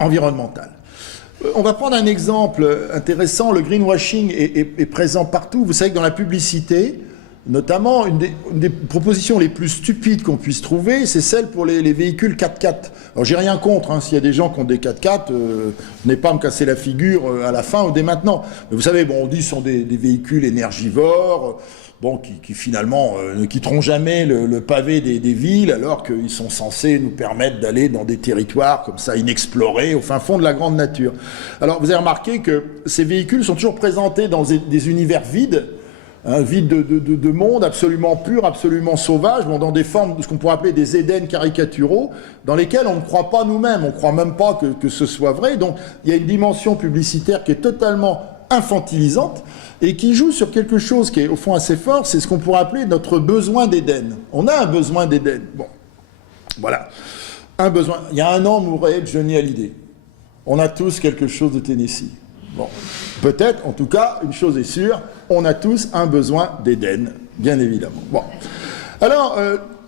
environnemental. On va prendre un exemple intéressant. Le greenwashing est présent partout. Vous savez que dans la publicité, notamment, une des propositions les plus stupides qu'on puisse trouver, c'est celle pour les véhicules 4x4. Alors, j'ai rien contre, hein, s'il y a des gens qui ont des 4x4, n'ayez pas à me casser la figure à la fin ou dès maintenant. Mais vous savez, bon, on dit que ce sont des véhicules énergivores, bon, qui finalement ne quitteront jamais le pavé des villes, alors qu'ils sont censés nous permettre d'aller dans des territoires comme ça inexplorés, au fin fond de la grande nature. Alors, vous avez remarqué que ces véhicules sont toujours présentés dans des univers vides, un vide de monde absolument pur, absolument sauvage, bon, dans des formes de ce qu'on pourrait appeler des Éden caricaturaux, dans lesquels on ne croit pas nous-mêmes, on ne croit même pas que ce soit vrai. Donc il y a une dimension publicitaire qui est totalement infantilisante et qui joue sur quelque chose qui est au fond assez fort, c'est ce qu'on pourrait appeler notre besoin d'Éden. On a un besoin d'Éden. Bon, voilà. Un besoin. Il y a 1 an mourait Johnny Hallyday. On a tous quelque chose de Tennessee. Bon, peut-être, en tout cas, une chose est sûre, on a tous un besoin d'Éden, bien évidemment. Bon. Alors,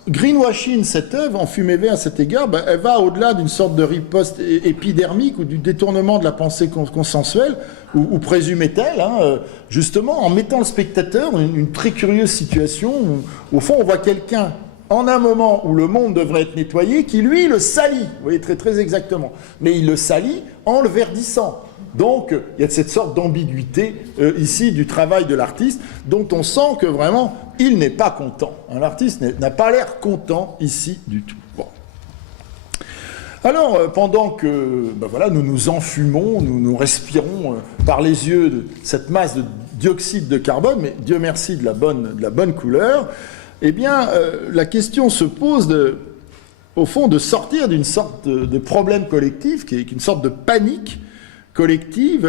greenwashing, cette œuvre, Enfumé vert à cet égard, ben, elle va au-delà d'une sorte de riposte épidermique ou du détournement de la pensée consensuelle, ou présumée telle, hein, justement, en mettant le spectateur dans une très curieuse situation où, au fond, on voit quelqu'un, en un moment où le monde devrait être nettoyé, qui, lui, le salit, vous voyez, très, très exactement, mais il le salit en le verdissant. Donc, il y a cette sorte d'ambiguïté ici du travail de l'artiste, dont on sent que vraiment, il n'est pas content. L'artiste n'a pas l'air content ici du tout. Bon. Alors, pendant que ben voilà, nous nous enfumons, nous respirons par les yeux de cette masse de dioxyde de carbone, mais Dieu merci de la bonne couleur, eh bien, la question se pose au fond de sortir d'une sorte de problème collectif, qui est une sorte de panique collective.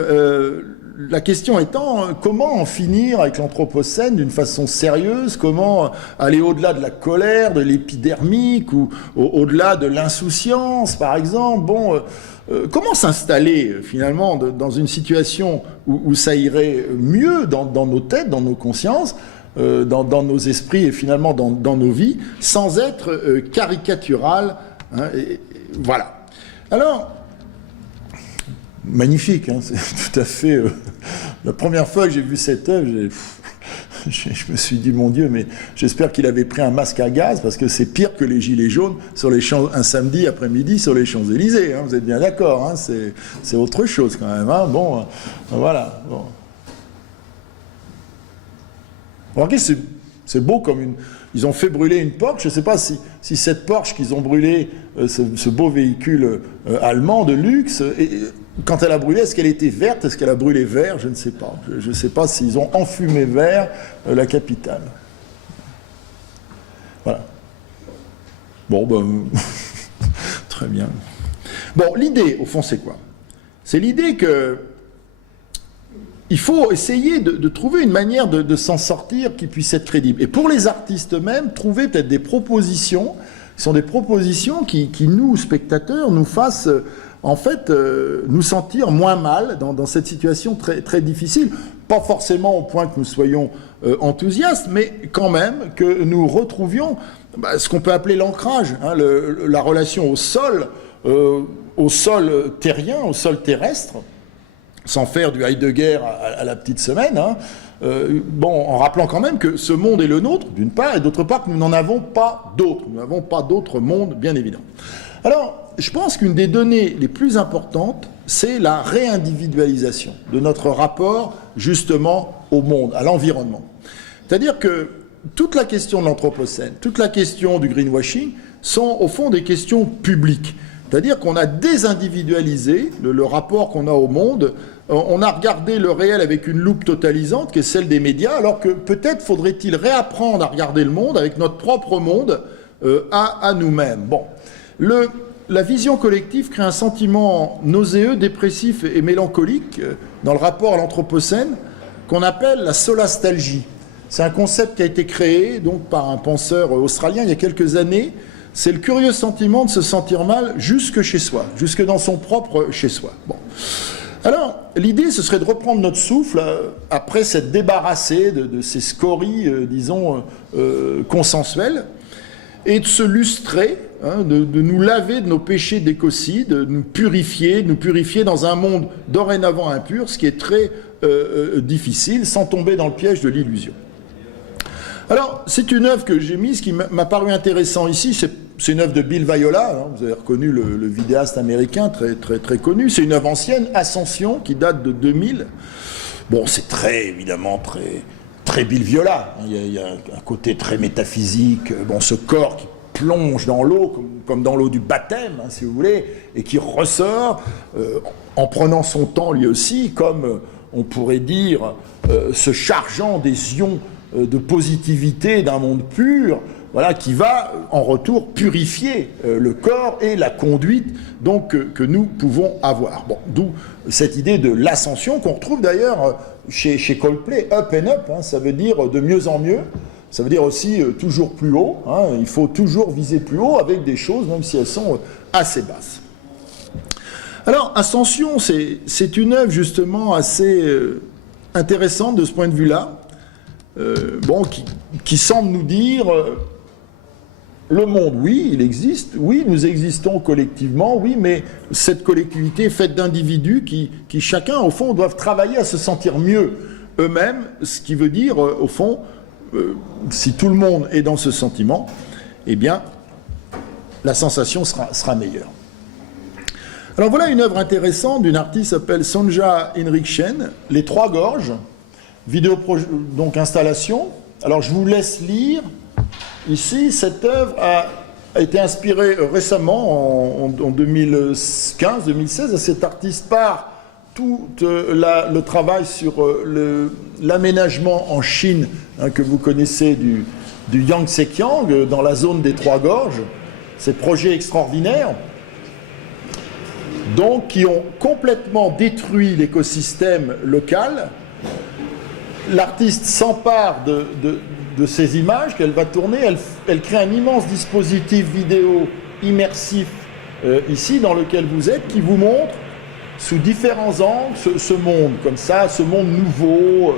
La question étant, comment en finir avec l'Anthropocène d'une façon sérieuse, comment aller au-delà de la colère, de l'épidermique, ou au-delà de l'insouciance, par exemple. Bon, comment s'installer, finalement, dans une situation où ça irait mieux dans nos têtes, dans nos consciences, dans nos esprits et finalement dans nos vies, sans être caricatural, hein, voilà. Alors, magnifique, hein, c'est tout à fait... la première fois que j'ai vu cette œuvre, je me suis dit, mon Dieu, mais j'espère qu'il avait pris un masque à gaz, parce que c'est pire que les gilets jaunes sur les un samedi après-midi sur les Champs-Élysées, hein, vous êtes bien d'accord, hein, c'est autre chose quand même, hein, bon, voilà. Bon. Remarquez, c'est beau comme une... Ils ont fait brûler une Porsche, je ne sais pas si cette Porsche qu'ils ont brûlé, ce beau véhicule allemand de luxe, quand elle a brûlé, est-ce qu'elle était verte? Est-ce qu'elle a brûlé vert? Je ne sais pas. Je ne sais pas s'ils ont enfumé vert la capitale. Voilà. Bon, ben... très bien. Bon, l'idée, au fond, c'est quoi? C'est l'idée que il faut essayer de trouver une manière de s'en sortir qui puisse être crédible. Et pour les artistes eux-mêmes, trouver peut-être des propositions, qui sont des propositions qui nous, spectateurs, nous fassent... en fait, nous sentir moins mal dans cette situation très, très difficile. Pas forcément au point que nous soyons enthousiastes, mais quand même que nous retrouvions ce qu'on peut appeler l'ancrage, hein, la relation au sol terrien, au sol terrestre, sans faire du Heidegger à la petite semaine, hein. Bon, en rappelant quand même que ce monde est le nôtre, d'une part, et d'autre part que nous n'en avons pas d'autres. Nous n'avons pas d'autre monde, bien évident. Alors, je pense qu'une des données les plus importantes, c'est la réindividualisation de notre rapport, justement, au monde, à l'environnement. C'est-à-dire que toute la question de l'Anthropocène, toute la question du greenwashing sont, au fond, des questions publiques. C'est-à-dire qu'on a désindividualisé le rapport qu'on a au monde, on a regardé le réel avec une loupe totalisante, qui est celle des médias, alors que peut-être faudrait-il réapprendre à regarder le monde avec notre propre monde à nous-mêmes. Bon. La vision collective crée un sentiment nauséeux, dépressif et mélancolique dans le rapport à l'Anthropocène qu'on appelle la solastalgie. C'est un concept qui a été créé donc, par un penseur australien il y a quelques années. C'est le curieux sentiment de se sentir mal jusque chez soi, jusque dans son propre chez soi. Bon. Alors, l'idée, ce serait de reprendre notre souffle après s'être débarrassé de ces scories, disons, consensuelles, et de se lustrer, hein, de nous laver de nos péchés d'écocide, de nous purifier dans un monde dorénavant impur, ce qui est très difficile, sans tomber dans le piège de l'illusion. Alors, c'est une œuvre que j'ai mise, qui m'a paru intéressant ici, c'est une œuvre de Bill Viola, hein, vous avez reconnu le vidéaste américain, très, très, très connu, c'est une œuvre ancienne, Ascension, qui date de 2000. Bon, c'est évidemment très Bill Viola, il y a un côté très métaphysique, bon, ce corps qui plonge dans l'eau, comme dans l'eau du baptême, hein, si vous voulez, et qui ressort, en prenant son temps lui aussi, comme on pourrait dire, se chargeant des ions de positivité d'un monde pur, voilà, qui va en retour purifier le corps et la conduite donc, que nous pouvons avoir. Bon, d'où cette idée de l'ascension qu'on retrouve d'ailleurs chez Coldplay, up and up, hein, ça veut dire de mieux en mieux, ça veut dire aussi toujours plus haut, hein, il faut toujours viser plus haut avec des choses, même si elles sont assez basses. Alors, Ascension, c'est une œuvre justement assez intéressante de ce point de vue-là, bon, qui semble nous dire le monde, oui, il existe, oui, nous existons collectivement, oui, mais cette collectivité est faite d'individus qui chacun, au fond, doivent travailler à se sentir mieux eux-mêmes, ce qui veut dire, au fond, si tout le monde est dans ce sentiment, eh bien, la sensation sera meilleure. Alors voilà une œuvre intéressante d'une artiste qui s'appelle Sonja Henriksen, Les Trois Gorges, vidéo, donc installation. Alors je vous laisse lire ici cette œuvre a été inspiré récemment, en 2015-2016, à cet artiste par tout le travail sur l'aménagement en Chine, hein, que vous connaissez du Yangtze-Kiang, dans la zone des Trois Gorges. Ces projets extraordinaires, donc, qui ont complètement détruit l'écosystème local. L'artiste s'empare de ces images qu'elle va tourner, elle crée un immense dispositif vidéo immersif ici, dans lequel vous êtes, qui vous montre sous différents angles ce monde, comme ça, ce monde nouveau,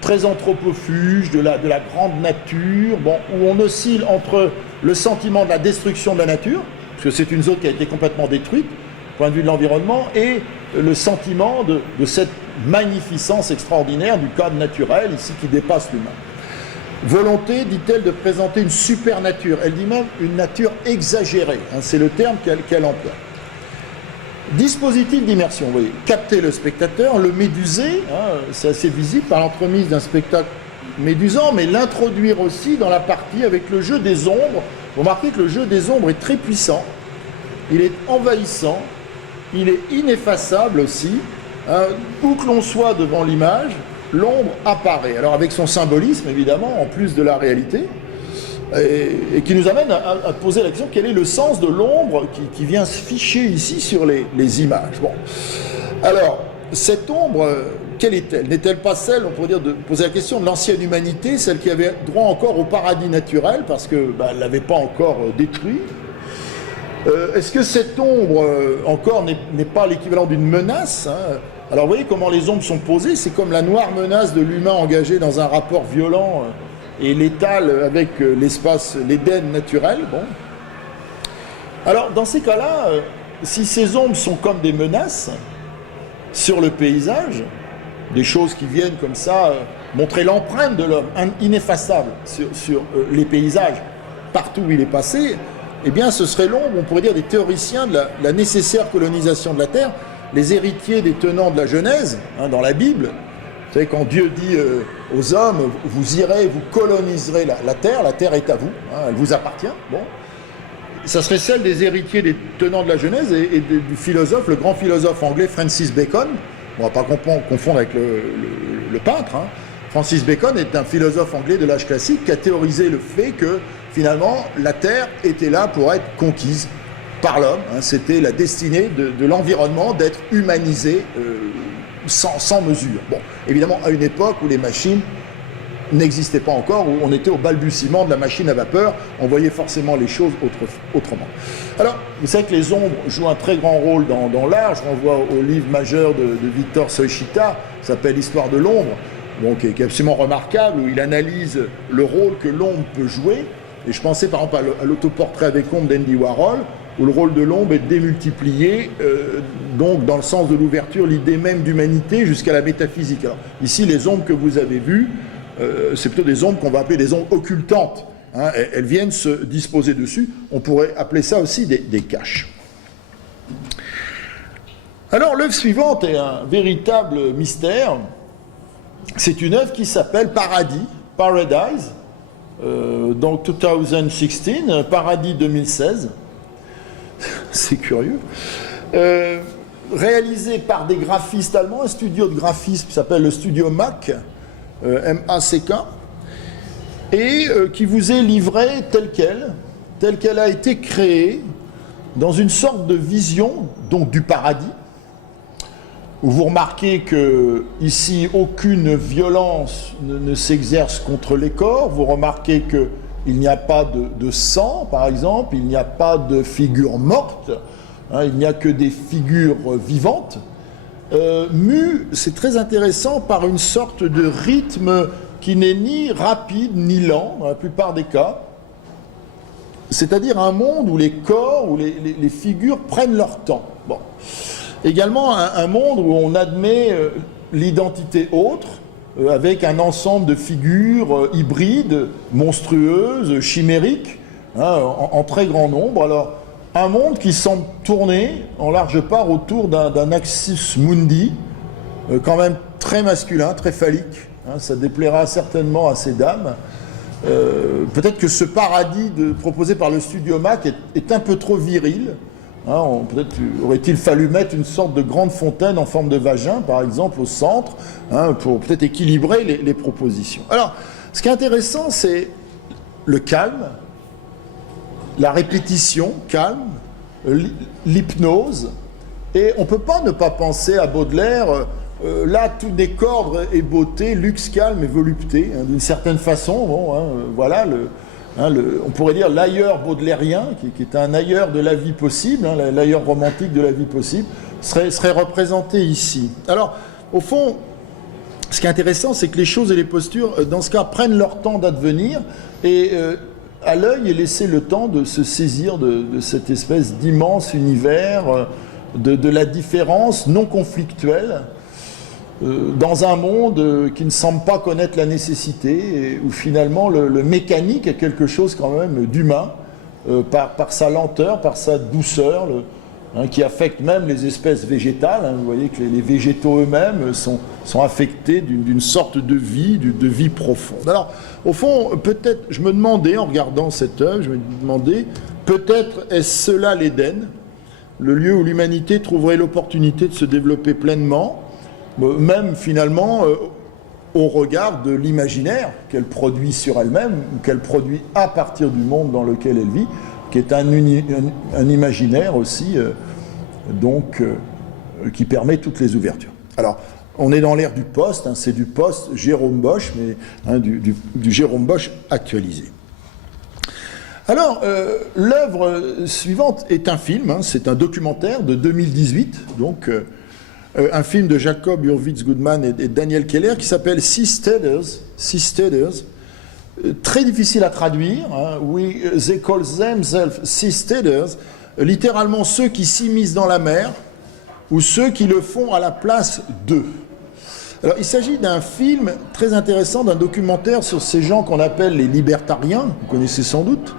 très anthropophage, de la grande nature, bon, où on oscille entre le sentiment de la destruction de la nature, parce que c'est une zone qui a été complètement détruite, du point de vue de l'environnement, et le sentiment de cette magnificence extraordinaire du cadre naturel, ici, qui dépasse l'humain. Volonté, dit-elle, de présenter une super nature. Elle dit même une nature exagérée, hein, c'est le terme qu'elle emploie. Dispositif d'immersion, vous voyez, capter le spectateur, le méduser, hein, c'est assez visible par l'entremise d'un spectacle médusant, mais l'introduire aussi dans la partie avec le jeu des ombres. Vous remarquez que le jeu des ombres est très puissant, il est envahissant, il est ineffaçable aussi, hein, où que l'on soit devant l'image, l'ombre apparaît. Alors avec son symbolisme, évidemment, en plus de la réalité, et qui nous amène à poser la question, quel est le sens de l'ombre qui vient se ficher ici sur les images. Bon. Alors, cette ombre, quelle est-elle? N'est-elle pas celle, on pourrait dire, de poser la question de l'ancienne humanité, celle qui avait droit encore au paradis naturel, parce qu'elle ne l'avait pas encore détruit? Est-ce que cette ombre, encore, n'est pas l'équivalent d'une menace, hein? Alors, vous voyez comment les ombres sont posées, c'est comme la noire menace de l'humain engagé dans un rapport violent et létal avec l'espace, l'Éden naturel. Bon. Alors, dans ces cas-là, si ces ombres sont comme des menaces sur le paysage, des choses qui viennent comme ça montrer l'empreinte de l'homme, ineffaçable sur les paysages, partout où il est passé, eh bien, ce serait l'ombre, on pourrait dire, des théoriciens de la nécessaire colonisation de la Terre, les héritiers des tenants de la Genèse, hein, dans la Bible. Vous savez, quand Dieu dit aux hommes, vous irez, vous coloniserez la Terre est à vous, hein, elle vous appartient. Bon. Ça serait celle des héritiers des tenants de la Genèse et du philosophe, le grand philosophe anglais Francis Bacon. On ne va pas confondre avec le peintre. Hein. Francis Bacon est un philosophe anglais de l'âge classique qui a théorisé le fait que, finalement, la Terre était là pour être conquise par l'homme. Hein. C'était la destinée de l'environnement d'être humanisé sans mesure. Bon, évidemment, à une époque où les machines n'existait pas encore, où on était au balbutiement de la machine à vapeur, on voyait forcément les choses autrement. Alors, vous savez que les ombres jouent un très grand rôle dans l'art. Je renvoie au livre majeur de Victor Soichita, qui s'appelle L'histoire de l'ombre, donc, qui est absolument remarquable, où il analyse le rôle que l'ombre peut jouer. Et je pensais par exemple à l'autoportrait avec ombre d'Andy Warhol, où le rôle de l'ombre est démultiplié, donc dans le sens de l'ouverture, l'idée même d'humanité jusqu'à la métaphysique. Alors, ici, les ombres que vous avez vues, c'est plutôt des ombres qu'on va appeler des ombres occultantes. Hein, elles viennent se disposer dessus. On pourrait appeler ça aussi des caches. Alors, l'œuvre suivante est un véritable mystère. C'est une œuvre qui s'appelle Paradise, donc 2016, Paradis 2016. C'est curieux. Réalisé par des graphistes allemands, un studio de graphisme qui s'appelle le studio MAC, M-A-C-K, et qui vous est livré telle qu'elle a été créée dans une sorte de vision, donc du paradis, où vous remarquez que ici aucune violence ne s'exerce contre les corps. Vous remarquez que il n'y a pas de sang, par exemple, il n'y a pas de figures mortes, hein, il n'y a que des figures vivantes, mues, c'est très intéressant, par une sorte de rythme qui n'est ni rapide ni lent, dans la plupart des cas, c'est-à-dire un monde où les corps, où les figures prennent leur temps. Bon. Également un monde où on admet l'identité autre, avec un ensemble de figures hybrides, monstrueuses, chimériques, hein, en très grand nombre. Alors, un monde qui semble tourner en large part autour d'un axis mundi, quand même très masculin, très phallique. Hein, ça déplaira certainement à ces dames. peut-être que ce paradis proposé par le Studio Mac est un peu trop viril. Hein, peut-être aurait-il fallu mettre une sorte de grande fontaine en forme de vagin, par exemple, au centre, hein, pour peut-être équilibrer les propositions. Alors, ce qui est intéressant, c'est le calme, la répétition calme, l'hypnose, et on ne peut pas ne pas penser à Baudelaire, là tout n'est qu'ordre et beauté, luxe, calme et volupté, hein, d'une certaine façon, bon, hein, voilà, on pourrait dire l'ailleurs baudelairien, qui est un ailleurs de la vie possible, hein, l'ailleurs romantique de la vie possible, serait représenté ici. Alors, au fond, ce qui est intéressant, c'est que les choses et les postures, dans ce cas, prennent leur temps d'advenir, et à l'œil est laissé le temps de se saisir de cette espèce d'immense univers, de la différence non conflictuelle, dans un monde qui ne semble pas connaître la nécessité, et où finalement le mécanique est quelque chose quand même d'humain, par sa lenteur, par sa douceur, qui affecte même les espèces végétales. Hein. Vous voyez que les végétaux eux-mêmes sont affectés d'une sorte de vie profonde. Alors, au fond, peut-être, je me demandais, en regardant cette œuvre, je me demandais, peut-être est-ce cela l'Éden, le lieu où l'humanité trouverait l'opportunité de se développer pleinement, même finalement au regard de l'imaginaire qu'elle produit sur elle-même, ou qu'elle produit à partir du monde dans lequel elle vit, qui est un imaginaire aussi, qui permet toutes les ouvertures. Alors, on est dans l'ère du post, hein, c'est du post Jérôme Bosch, mais hein, du Jérôme Bosch actualisé. Alors, l'œuvre suivante est un film, hein, c'est un documentaire de 2018, donc un film de Jacob Hurwitz Goodman et Daniel Keller qui s'appelle Seasteaders, très difficile à traduire, hein, they call themselves seasteaders, littéralement ceux qui s'immiscent dans la mer, ou ceux qui le font à la place d'eux. Alors, il s'agit d'un film très intéressant, d'un documentaire sur ces gens qu'on appelle les libertariens, vous connaissez sans doute.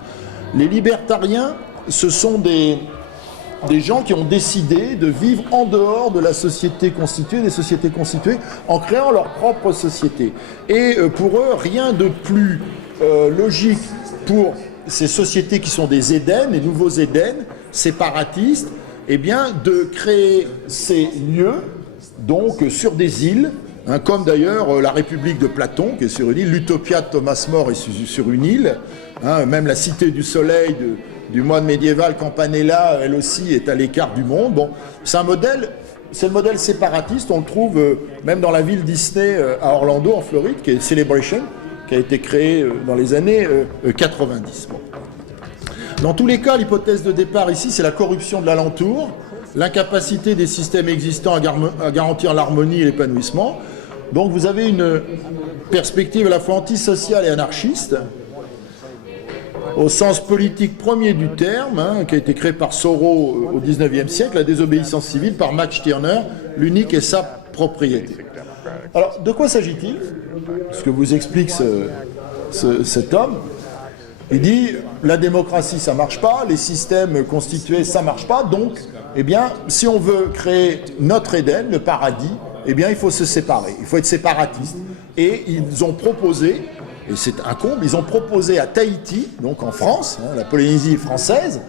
Les libertariens, ce sont des gens qui ont décidé de vivre en dehors de la société constituée, des sociétés constituées, en créant leur propre société. Et pour eux, rien de plus logique pour ces sociétés qui sont des Édens, les nouveaux Édens, séparatistes, eh bien, de créer ces lieux, donc, sur des îles, hein, comme d'ailleurs la République de Platon, qui est sur une île, l'Utopia de Thomas More est sur une île, hein, même la Cité du Soleil du moine médiéval Campanella, elle aussi, est à l'écart du monde. Bon, c'est le modèle séparatiste, on le trouve même dans la ville Disney à Orlando, en Floride, qui est Celebration, qui a été créée dans les années 90. Bon. Dans tous les cas, l'hypothèse de départ ici, c'est la corruption de l'alentour, l'incapacité des systèmes existants à garantir l'harmonie et l'épanouissement. Donc vous avez une perspective à la fois antisociale et anarchiste, au sens politique premier du terme, hein, qui a été créé par Thoreau au XIXe siècle, la désobéissance civile par Max Stirner, l'unique est sa propriété. Alors, de quoi s'agit-il? Ce que vous explique cet homme. Il dit, la démocratie, ça marche pas, les systèmes constitués, ça marche pas, donc, eh bien, si on veut créer notre Éden, le paradis, eh bien, il faut se séparer, il faut être séparatiste. Et ils ont proposé, et c'est un comble, ils ont proposé à Tahiti, donc en France, hein, la Polynésie française,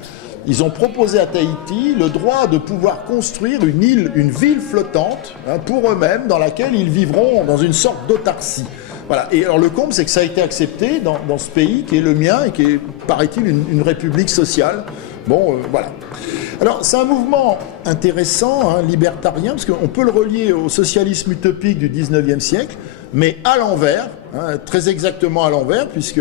ils ont proposé à Tahiti le droit de pouvoir construire une île, une ville flottante, hein, pour eux-mêmes, dans laquelle ils vivront dans une sorte d'autarcie. Voilà. Et alors le comble, c'est que ça a été accepté dans ce pays qui est le mien et qui est, paraît-il, une république sociale. Bon, voilà. Alors c'est un mouvement intéressant, hein, libertarien, parce qu'on peut le relier au socialisme utopique du 19e siècle, mais à l'envers, hein, très exactement à l'envers, puisque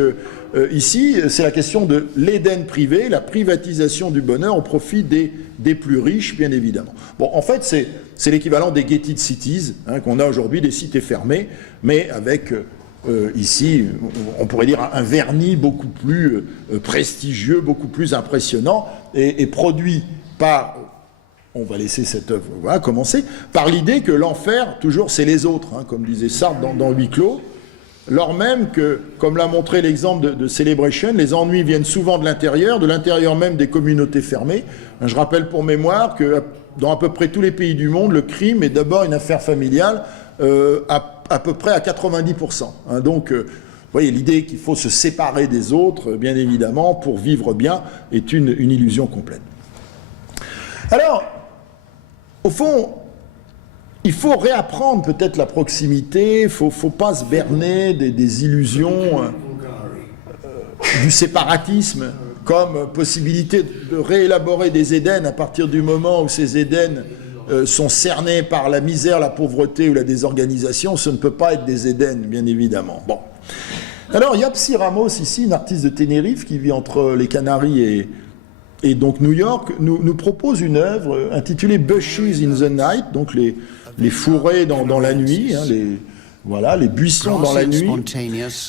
ici, c'est la question de l'Éden privé, la privatisation du bonheur au profit des plus riches, bien évidemment. Bon, en fait, c'est l'équivalent des gated cities, hein, qu'on a aujourd'hui, des cités fermées, mais avec, ici, on pourrait dire un vernis beaucoup plus prestigieux, beaucoup plus impressionnant, et produit par... On va laisser cette œuvre commencer, par l'idée que l'enfer, toujours, c'est les autres, hein, comme disait Sartre dans Huis clos, lors même que, comme l'a montré l'exemple de Celebration, les ennuis viennent souvent de l'intérieur même des communautés fermées. Je rappelle pour mémoire que dans à peu près tous les pays du monde, le crime est d'abord une affaire familiale, à peu près à 90%. Hein, donc, voyez, l'idée qu'il faut se séparer des autres, bien évidemment, pour vivre bien, est une illusion complète. Alors, au fond, il faut réapprendre peut-être la proximité, il ne faut pas se berner des illusions du séparatisme comme possibilité de réélaborer des Édens à partir du moment où ces Édens sont cernés par la misère, la pauvreté ou la désorganisation. Ce ne peut pas être des Édens, bien évidemment. Bon. Alors, Yapsi Ramos, ici, une artiste de Tenerife qui vit entre les Canaries et donc New York, nous propose une œuvre intitulée Bushes in the Night, donc les fourrés dans la nuit, hein, les buissons dans la nuit.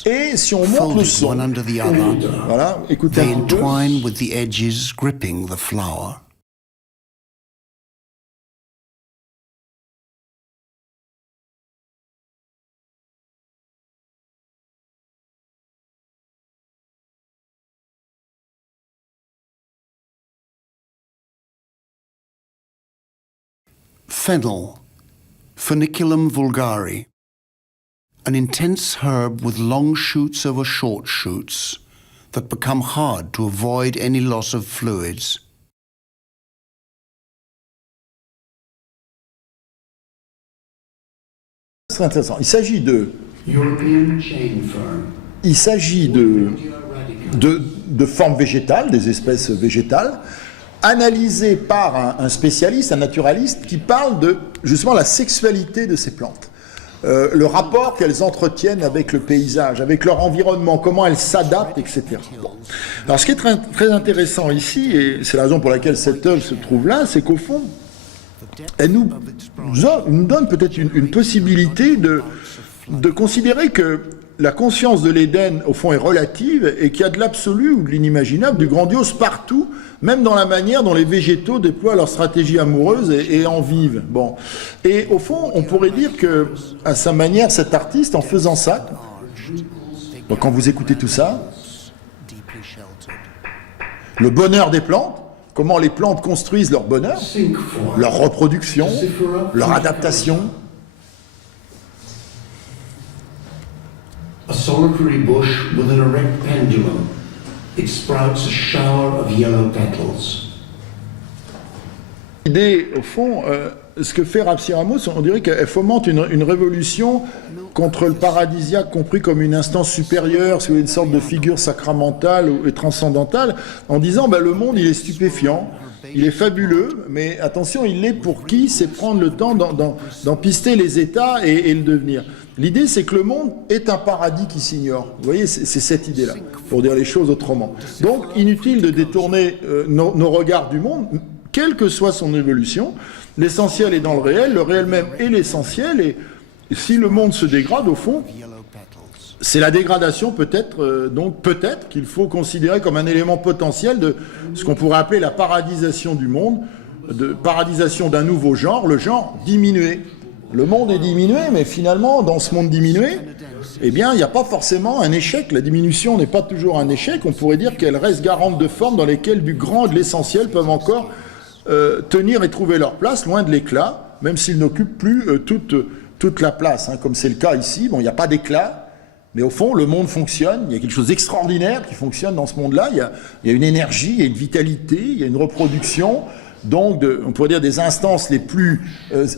Et si on monte le son, voilà, écoutez un petit peu. With the edges gripping the flower. Fennel, Funiculum vulgare, an intense herb with long shoots over short shoots that become hard to avoid any loss of fluids. C'est intéressant. Il s'agit European chain fern. Il s'agit de formes végétales, des espèces végétales, analysées par un spécialiste, un naturaliste, qui parle de justement la sexualité de ces plantes. Le rapport qu'elles entretiennent avec le paysage, avec leur environnement, comment elles s'adaptent, etc. Bon. Alors ce qui est très, très intéressant ici, et c'est la raison pour laquelle cette œuvre se trouve là, c'est qu'au fond, elle nous donne peut-être une possibilité de considérer que la conscience de l'Éden, au fond, est relative et qu'il y a de l'absolu ou de l'inimaginable, du grandiose partout, même dans la manière dont les végétaux déploient leur stratégie amoureuse et en vivent. Bon. Et au fond, on pourrait dire que, à sa manière, cet artiste, en faisant ça, donc quand vous écoutez tout ça, le bonheur des plantes, comment les plantes construisent leur bonheur, leur reproduction, leur adaptation. A solitary bush with an erect pendulum. It sprouts a shower of yellow petals. L'idée, au fond, ce que fait Rapsi Ramos, on dirait qu'elle fomente une révolution contre le paradisiaque compris comme une instance supérieure, c'est une sorte de figure sacramentale et transcendantale, en disant le monde il est stupéfiant, il est fabuleux, mais attention, il l'est pour qui sait prendre le temps d'en pister les états et le devenir. L'idée, c'est que le monde est un paradis qui s'ignore. Vous voyez, c'est cette idée-là, pour dire les choses autrement. Donc, inutile de détourner nos regards du monde, quelle que soit son évolution. L'essentiel est dans le réel même est l'essentiel, et si le monde se dégrade, au fond, c'est la dégradation peut-être, donc peut-être qu'il faut considérer comme un élément potentiel de ce qu'on pourrait appeler la paradisation du monde, de paradisation d'un nouveau genre, le genre diminué. Le monde est diminué, mais finalement, dans ce monde diminué, eh bien, il n'y a pas forcément un échec. La diminution n'est pas toujours un échec. On pourrait dire qu'elle reste garante de formes dans lesquelles du grand et de l'essentiel peuvent encore tenir et trouver leur place, loin de l'éclat, même s'ils n'occupent plus toute la place, hein, comme c'est le cas ici. Bon, il n'y a pas d'éclat, mais au fond, le monde fonctionne. Il y a quelque chose d'extraordinaire qui fonctionne dans ce monde-là. Il y a une énergie, il y a une vitalité, il y a une reproduction. Donc, on pourrait dire des instances les plus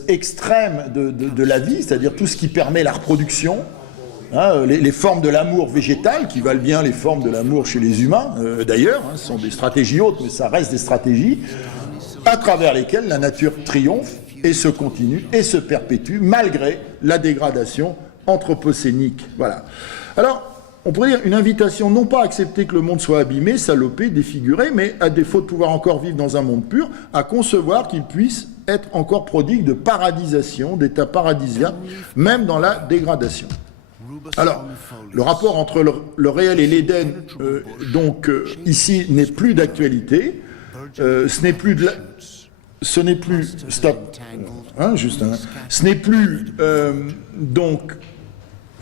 extrêmes de la vie, c'est-à-dire tout ce qui permet la reproduction, hein, les formes de l'amour végétal, qui valent bien les formes de l'amour chez les humains, d'ailleurs, hein, ce sont des stratégies autres, mais ça reste des stratégies, à travers lesquelles la nature triomphe et se continue et se perpétue, malgré la dégradation anthropocénique. Voilà. Alors, on pourrait dire une invitation non pas à accepter que le monde soit abîmé, salopé, défiguré, mais à défaut de pouvoir encore vivre dans un monde pur, à concevoir qu'il puisse être encore prodigue de paradisation, d'état paradisiaque, même dans la dégradation. Alors, le rapport entre le réel et l'Éden, ici, n'est plus d'actualité. Ce n'est plus donc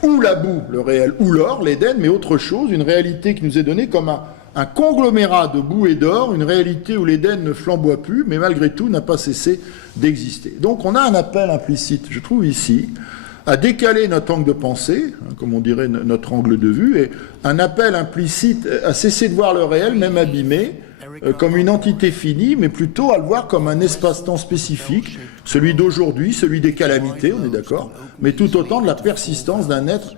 ou la boue, le réel, ou l'or, l'Éden, mais autre chose, une réalité qui nous est donnée comme un conglomérat de boue et d'or, une réalité où l'Éden ne flamboie plus, mais malgré tout n'a pas cessé d'exister. Donc on a un appel implicite, je trouve ici, à décaler notre angle de pensée, hein, comme on dirait notre angle de vue, et un appel implicite à cesser de voir le réel, même abîmé, comme une entité finie, mais plutôt à le voir comme un espace-temps spécifique, celui d'aujourd'hui, celui des calamités, on est d'accord, mais tout autant de la persistance d'un être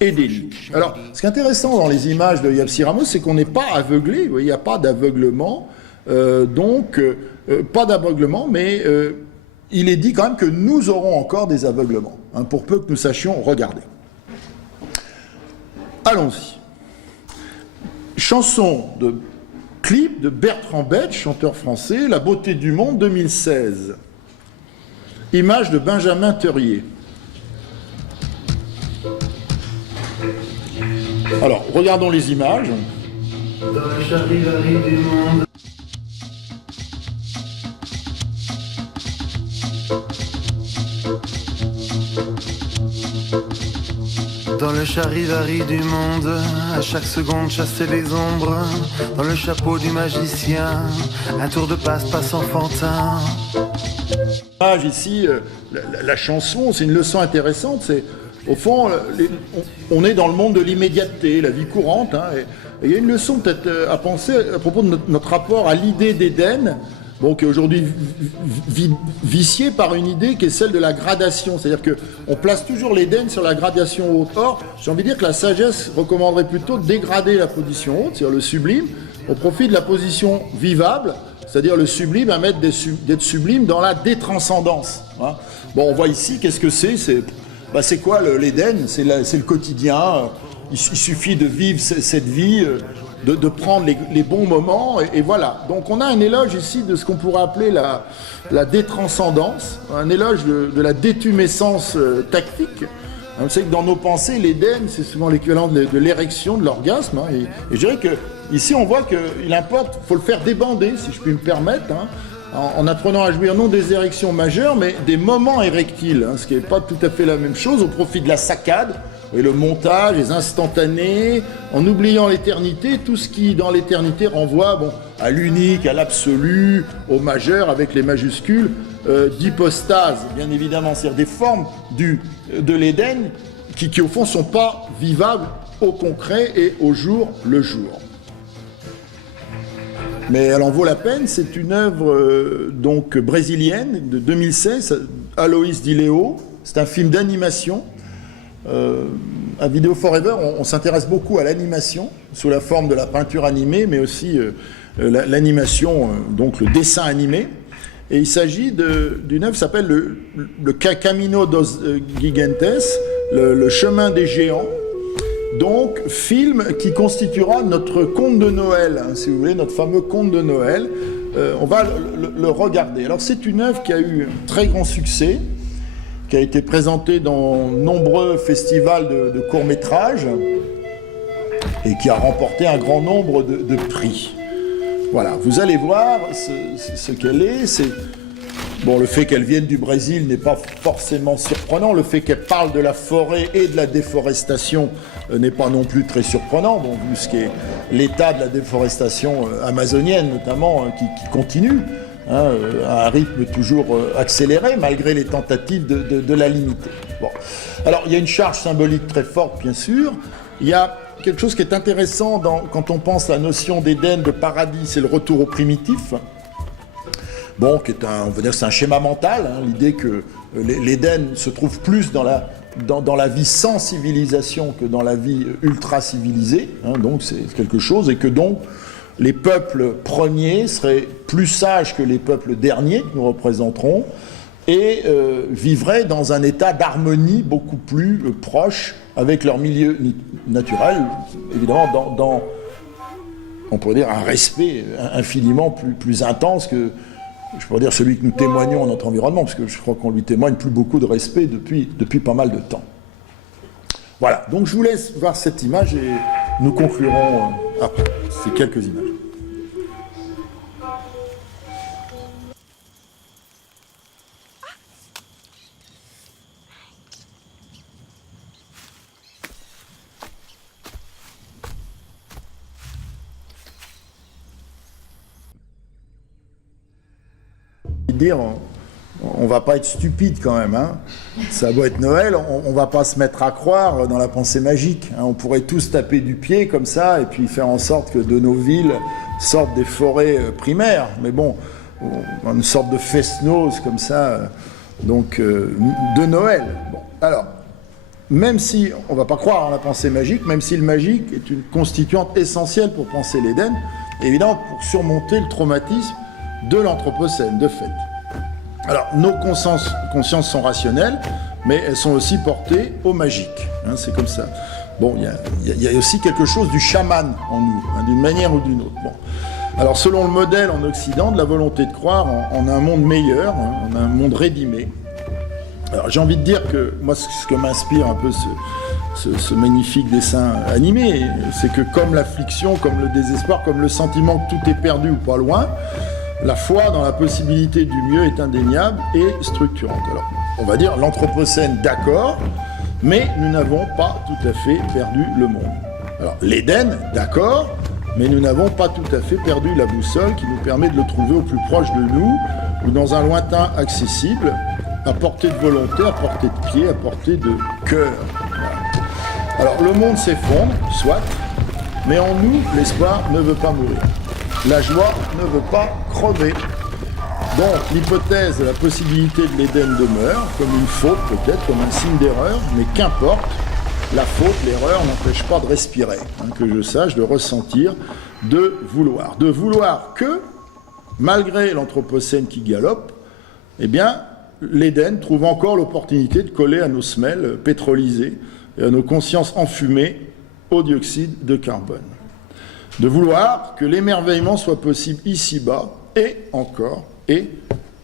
édénique. Alors, ce qui est intéressant dans les images de Yapsi Ramos, c'est qu'on n'est pas aveuglé, vous voyez, il n'y a pas d'aveuglement, pas d'aveuglement, mais il est dit quand même que nous aurons encore des aveuglements, hein, pour peu que nous sachions regarder. Allons-y. Chanson de clip de Bertrand Betch, chanteur français, La beauté du monde 2016. Image de Benjamin Teurier. Alors, regardons les images. Dans le charivari du monde. Dans le charivari du monde, à chaque seconde chasser les ombres. Dans le chapeau du magicien, un tour de passe-passe enfantin. L'image ici, la chanson, c'est une leçon intéressante. C'est, au fond, on est dans le monde de l'immédiateté, la vie courante. Hein, et il y a une leçon peut-être à penser à propos de notre rapport à l'idée d'Éden, bon, qui est aujourd'hui vicié par une idée qui est celle de la gradation. C'est-à-dire qu'on place toujours l'Éden sur la gradation haute. Or, j'ai envie de dire que la sagesse recommanderait plutôt de dégrader la position haute, c'est-à-dire le sublime, au profit de la position vivable, c'est-à-dire le sublime à mettre d'être sublime dans la détranscendance. Hein. Bon, on voit ici, qu'est-ce que c'est ? C'est quoi l'Éden ? C'est le quotidien. Il suffit de vivre cette vie, de prendre les bons moments, et voilà. Donc on a un éloge ici de ce qu'on pourrait appeler la détranscendance, un éloge de la détumescence tactique. Vous savez que dans nos pensées, l'Éden, c'est souvent l'équivalent de l'érection, de l'orgasme. Hein, et je dirais que ici, on voit qu'il importe, il faut le faire débander, si je puis me permettre, hein, en apprenant à jouir non des érections majeures, mais des moments érectiles, hein, ce qui n'est pas tout à fait la même chose, au profit de la saccade, et le montage, les instantanés, en oubliant l'éternité, tout ce qui, dans l'éternité, renvoie à l'unique, à l'absolu, au majeur, avec les majuscules, d'hypostase, bien évidemment, c'est-à-dire des formes de l'Éden qui, au fond, ne sont pas vivables au concret et au jour le jour. Mais elle en vaut la peine, c'est une œuvre donc brésilienne de 2016, Aloïs Di Leo, c'est un film d'animation. À Video Forever, on s'intéresse beaucoup à l'animation, sous la forme de la peinture animée, mais aussi l'animation, donc le dessin animé. Et il s'agit d'une œuvre qui s'appelle le Camino dos Gigantes, le chemin des géants. Donc, film qui constituera notre conte de Noël, hein, si vous voulez, notre fameux conte de Noël. On va le regarder. Alors, c'est une œuvre qui a eu un très grand succès, qui a été présentée dans nombreux festivals de courts-métrages et qui a remporté un grand nombre de prix. Voilà, vous allez voir ce qu'elle est. Bon, le fait qu'elle vienne du Brésil n'est pas forcément surprenant. Le fait qu'elle parle de la forêt et de la déforestation n'est pas non plus très surprenant, bon, vu ce qu'est l'état de la déforestation amazonienne notamment, qui continue, hein, à un rythme toujours accéléré, malgré les tentatives de la limiter. Bon. Alors, il y a une charge symbolique très forte, bien sûr. Il y a quelque chose qui est intéressant quand on pense à la notion d'Éden, de paradis, c'est le retour au primitif. Bon, qui est on va dire c'est un schéma mental, hein, l'idée que l'Éden se trouve plus dans la vie sans civilisation que dans la vie ultra-civilisée, hein, donc c'est quelque chose, et que donc les peuples premiers seraient plus sages que les peuples derniers que nous représenterons, et vivraient dans un état d'harmonie beaucoup plus proche avec leur milieu naturel, évidemment dans on pourrait dire un respect infiniment plus intense que, je pourrais dire, celui que nous témoignons à notre environnement, parce que je crois qu'on lui témoigne plus beaucoup de respect depuis pas mal de temps. Voilà, donc je vous laisse voir cette image et nous conclurons après ces quelques images. Dire on va pas être stupide quand même, hein. Ça doit être Noël, on va pas se mettre à croire dans la pensée magique, hein. On pourrait tous taper du pied comme ça et puis faire en sorte que de nos villes sortent des forêts primaires. Mais bon, une sorte de fest-noz comme ça, donc de Noël. Bon, alors, même si on va pas croire à la pensée magique, même si le magique est une constituante essentielle pour penser l'Éden, évidemment pour surmonter le traumatisme de l'Anthropocène, de fait. Alors, nos consciences sont rationnelles, mais elles sont aussi portées au magique, hein, c'est comme ça. Bon, il y a aussi quelque chose du chaman en nous, hein, d'une manière ou d'une autre. Bon. Alors, selon le modèle en Occident de la volonté de croire en un monde meilleur, hein, en un monde rédimé. Alors, j'ai envie de dire que, moi, ce que m'inspire un peu ce magnifique dessin animé, c'est que comme l'affliction, comme le désespoir, comme le sentiment que tout est perdu ou pas loin, la foi dans la possibilité du mieux est indéniable et structurante. Alors, on va dire l'Anthropocène, d'accord, mais nous n'avons pas tout à fait perdu le monde. Alors, l'Éden, d'accord, mais nous n'avons pas tout à fait perdu la boussole qui nous permet de le trouver au plus proche de nous ou dans un lointain accessible, à portée de volonté, à portée de pied, à portée de cœur. Voilà. Alors, le monde s'effondre, soit, mais en nous, l'espoir ne veut pas mourir. La joie ne veut pas crever. Donc, l'hypothèse de la possibilité de l'Éden demeure, comme une faute peut-être, comme un signe d'erreur, mais qu'importe, la faute, l'erreur n'empêche pas de respirer, hein, que je sache, de ressentir, de vouloir. De vouloir que, malgré l'Anthropocène qui galope, eh bien, l'Éden trouve encore l'opportunité de coller à nos semelles pétrolisées et à nos consciences enfumées au dioxyde de carbone. De vouloir que l'émerveillement soit possible ici-bas, et encore, et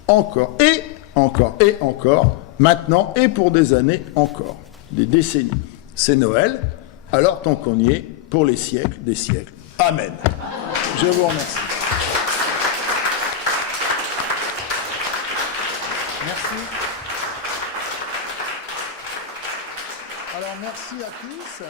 encore, et encore, et encore, maintenant, et pour des années encore, des décennies. C'est Noël, alors tant qu'on y est, pour les siècles des siècles. Amen. Je vous remercie. Merci. Alors, merci à tous.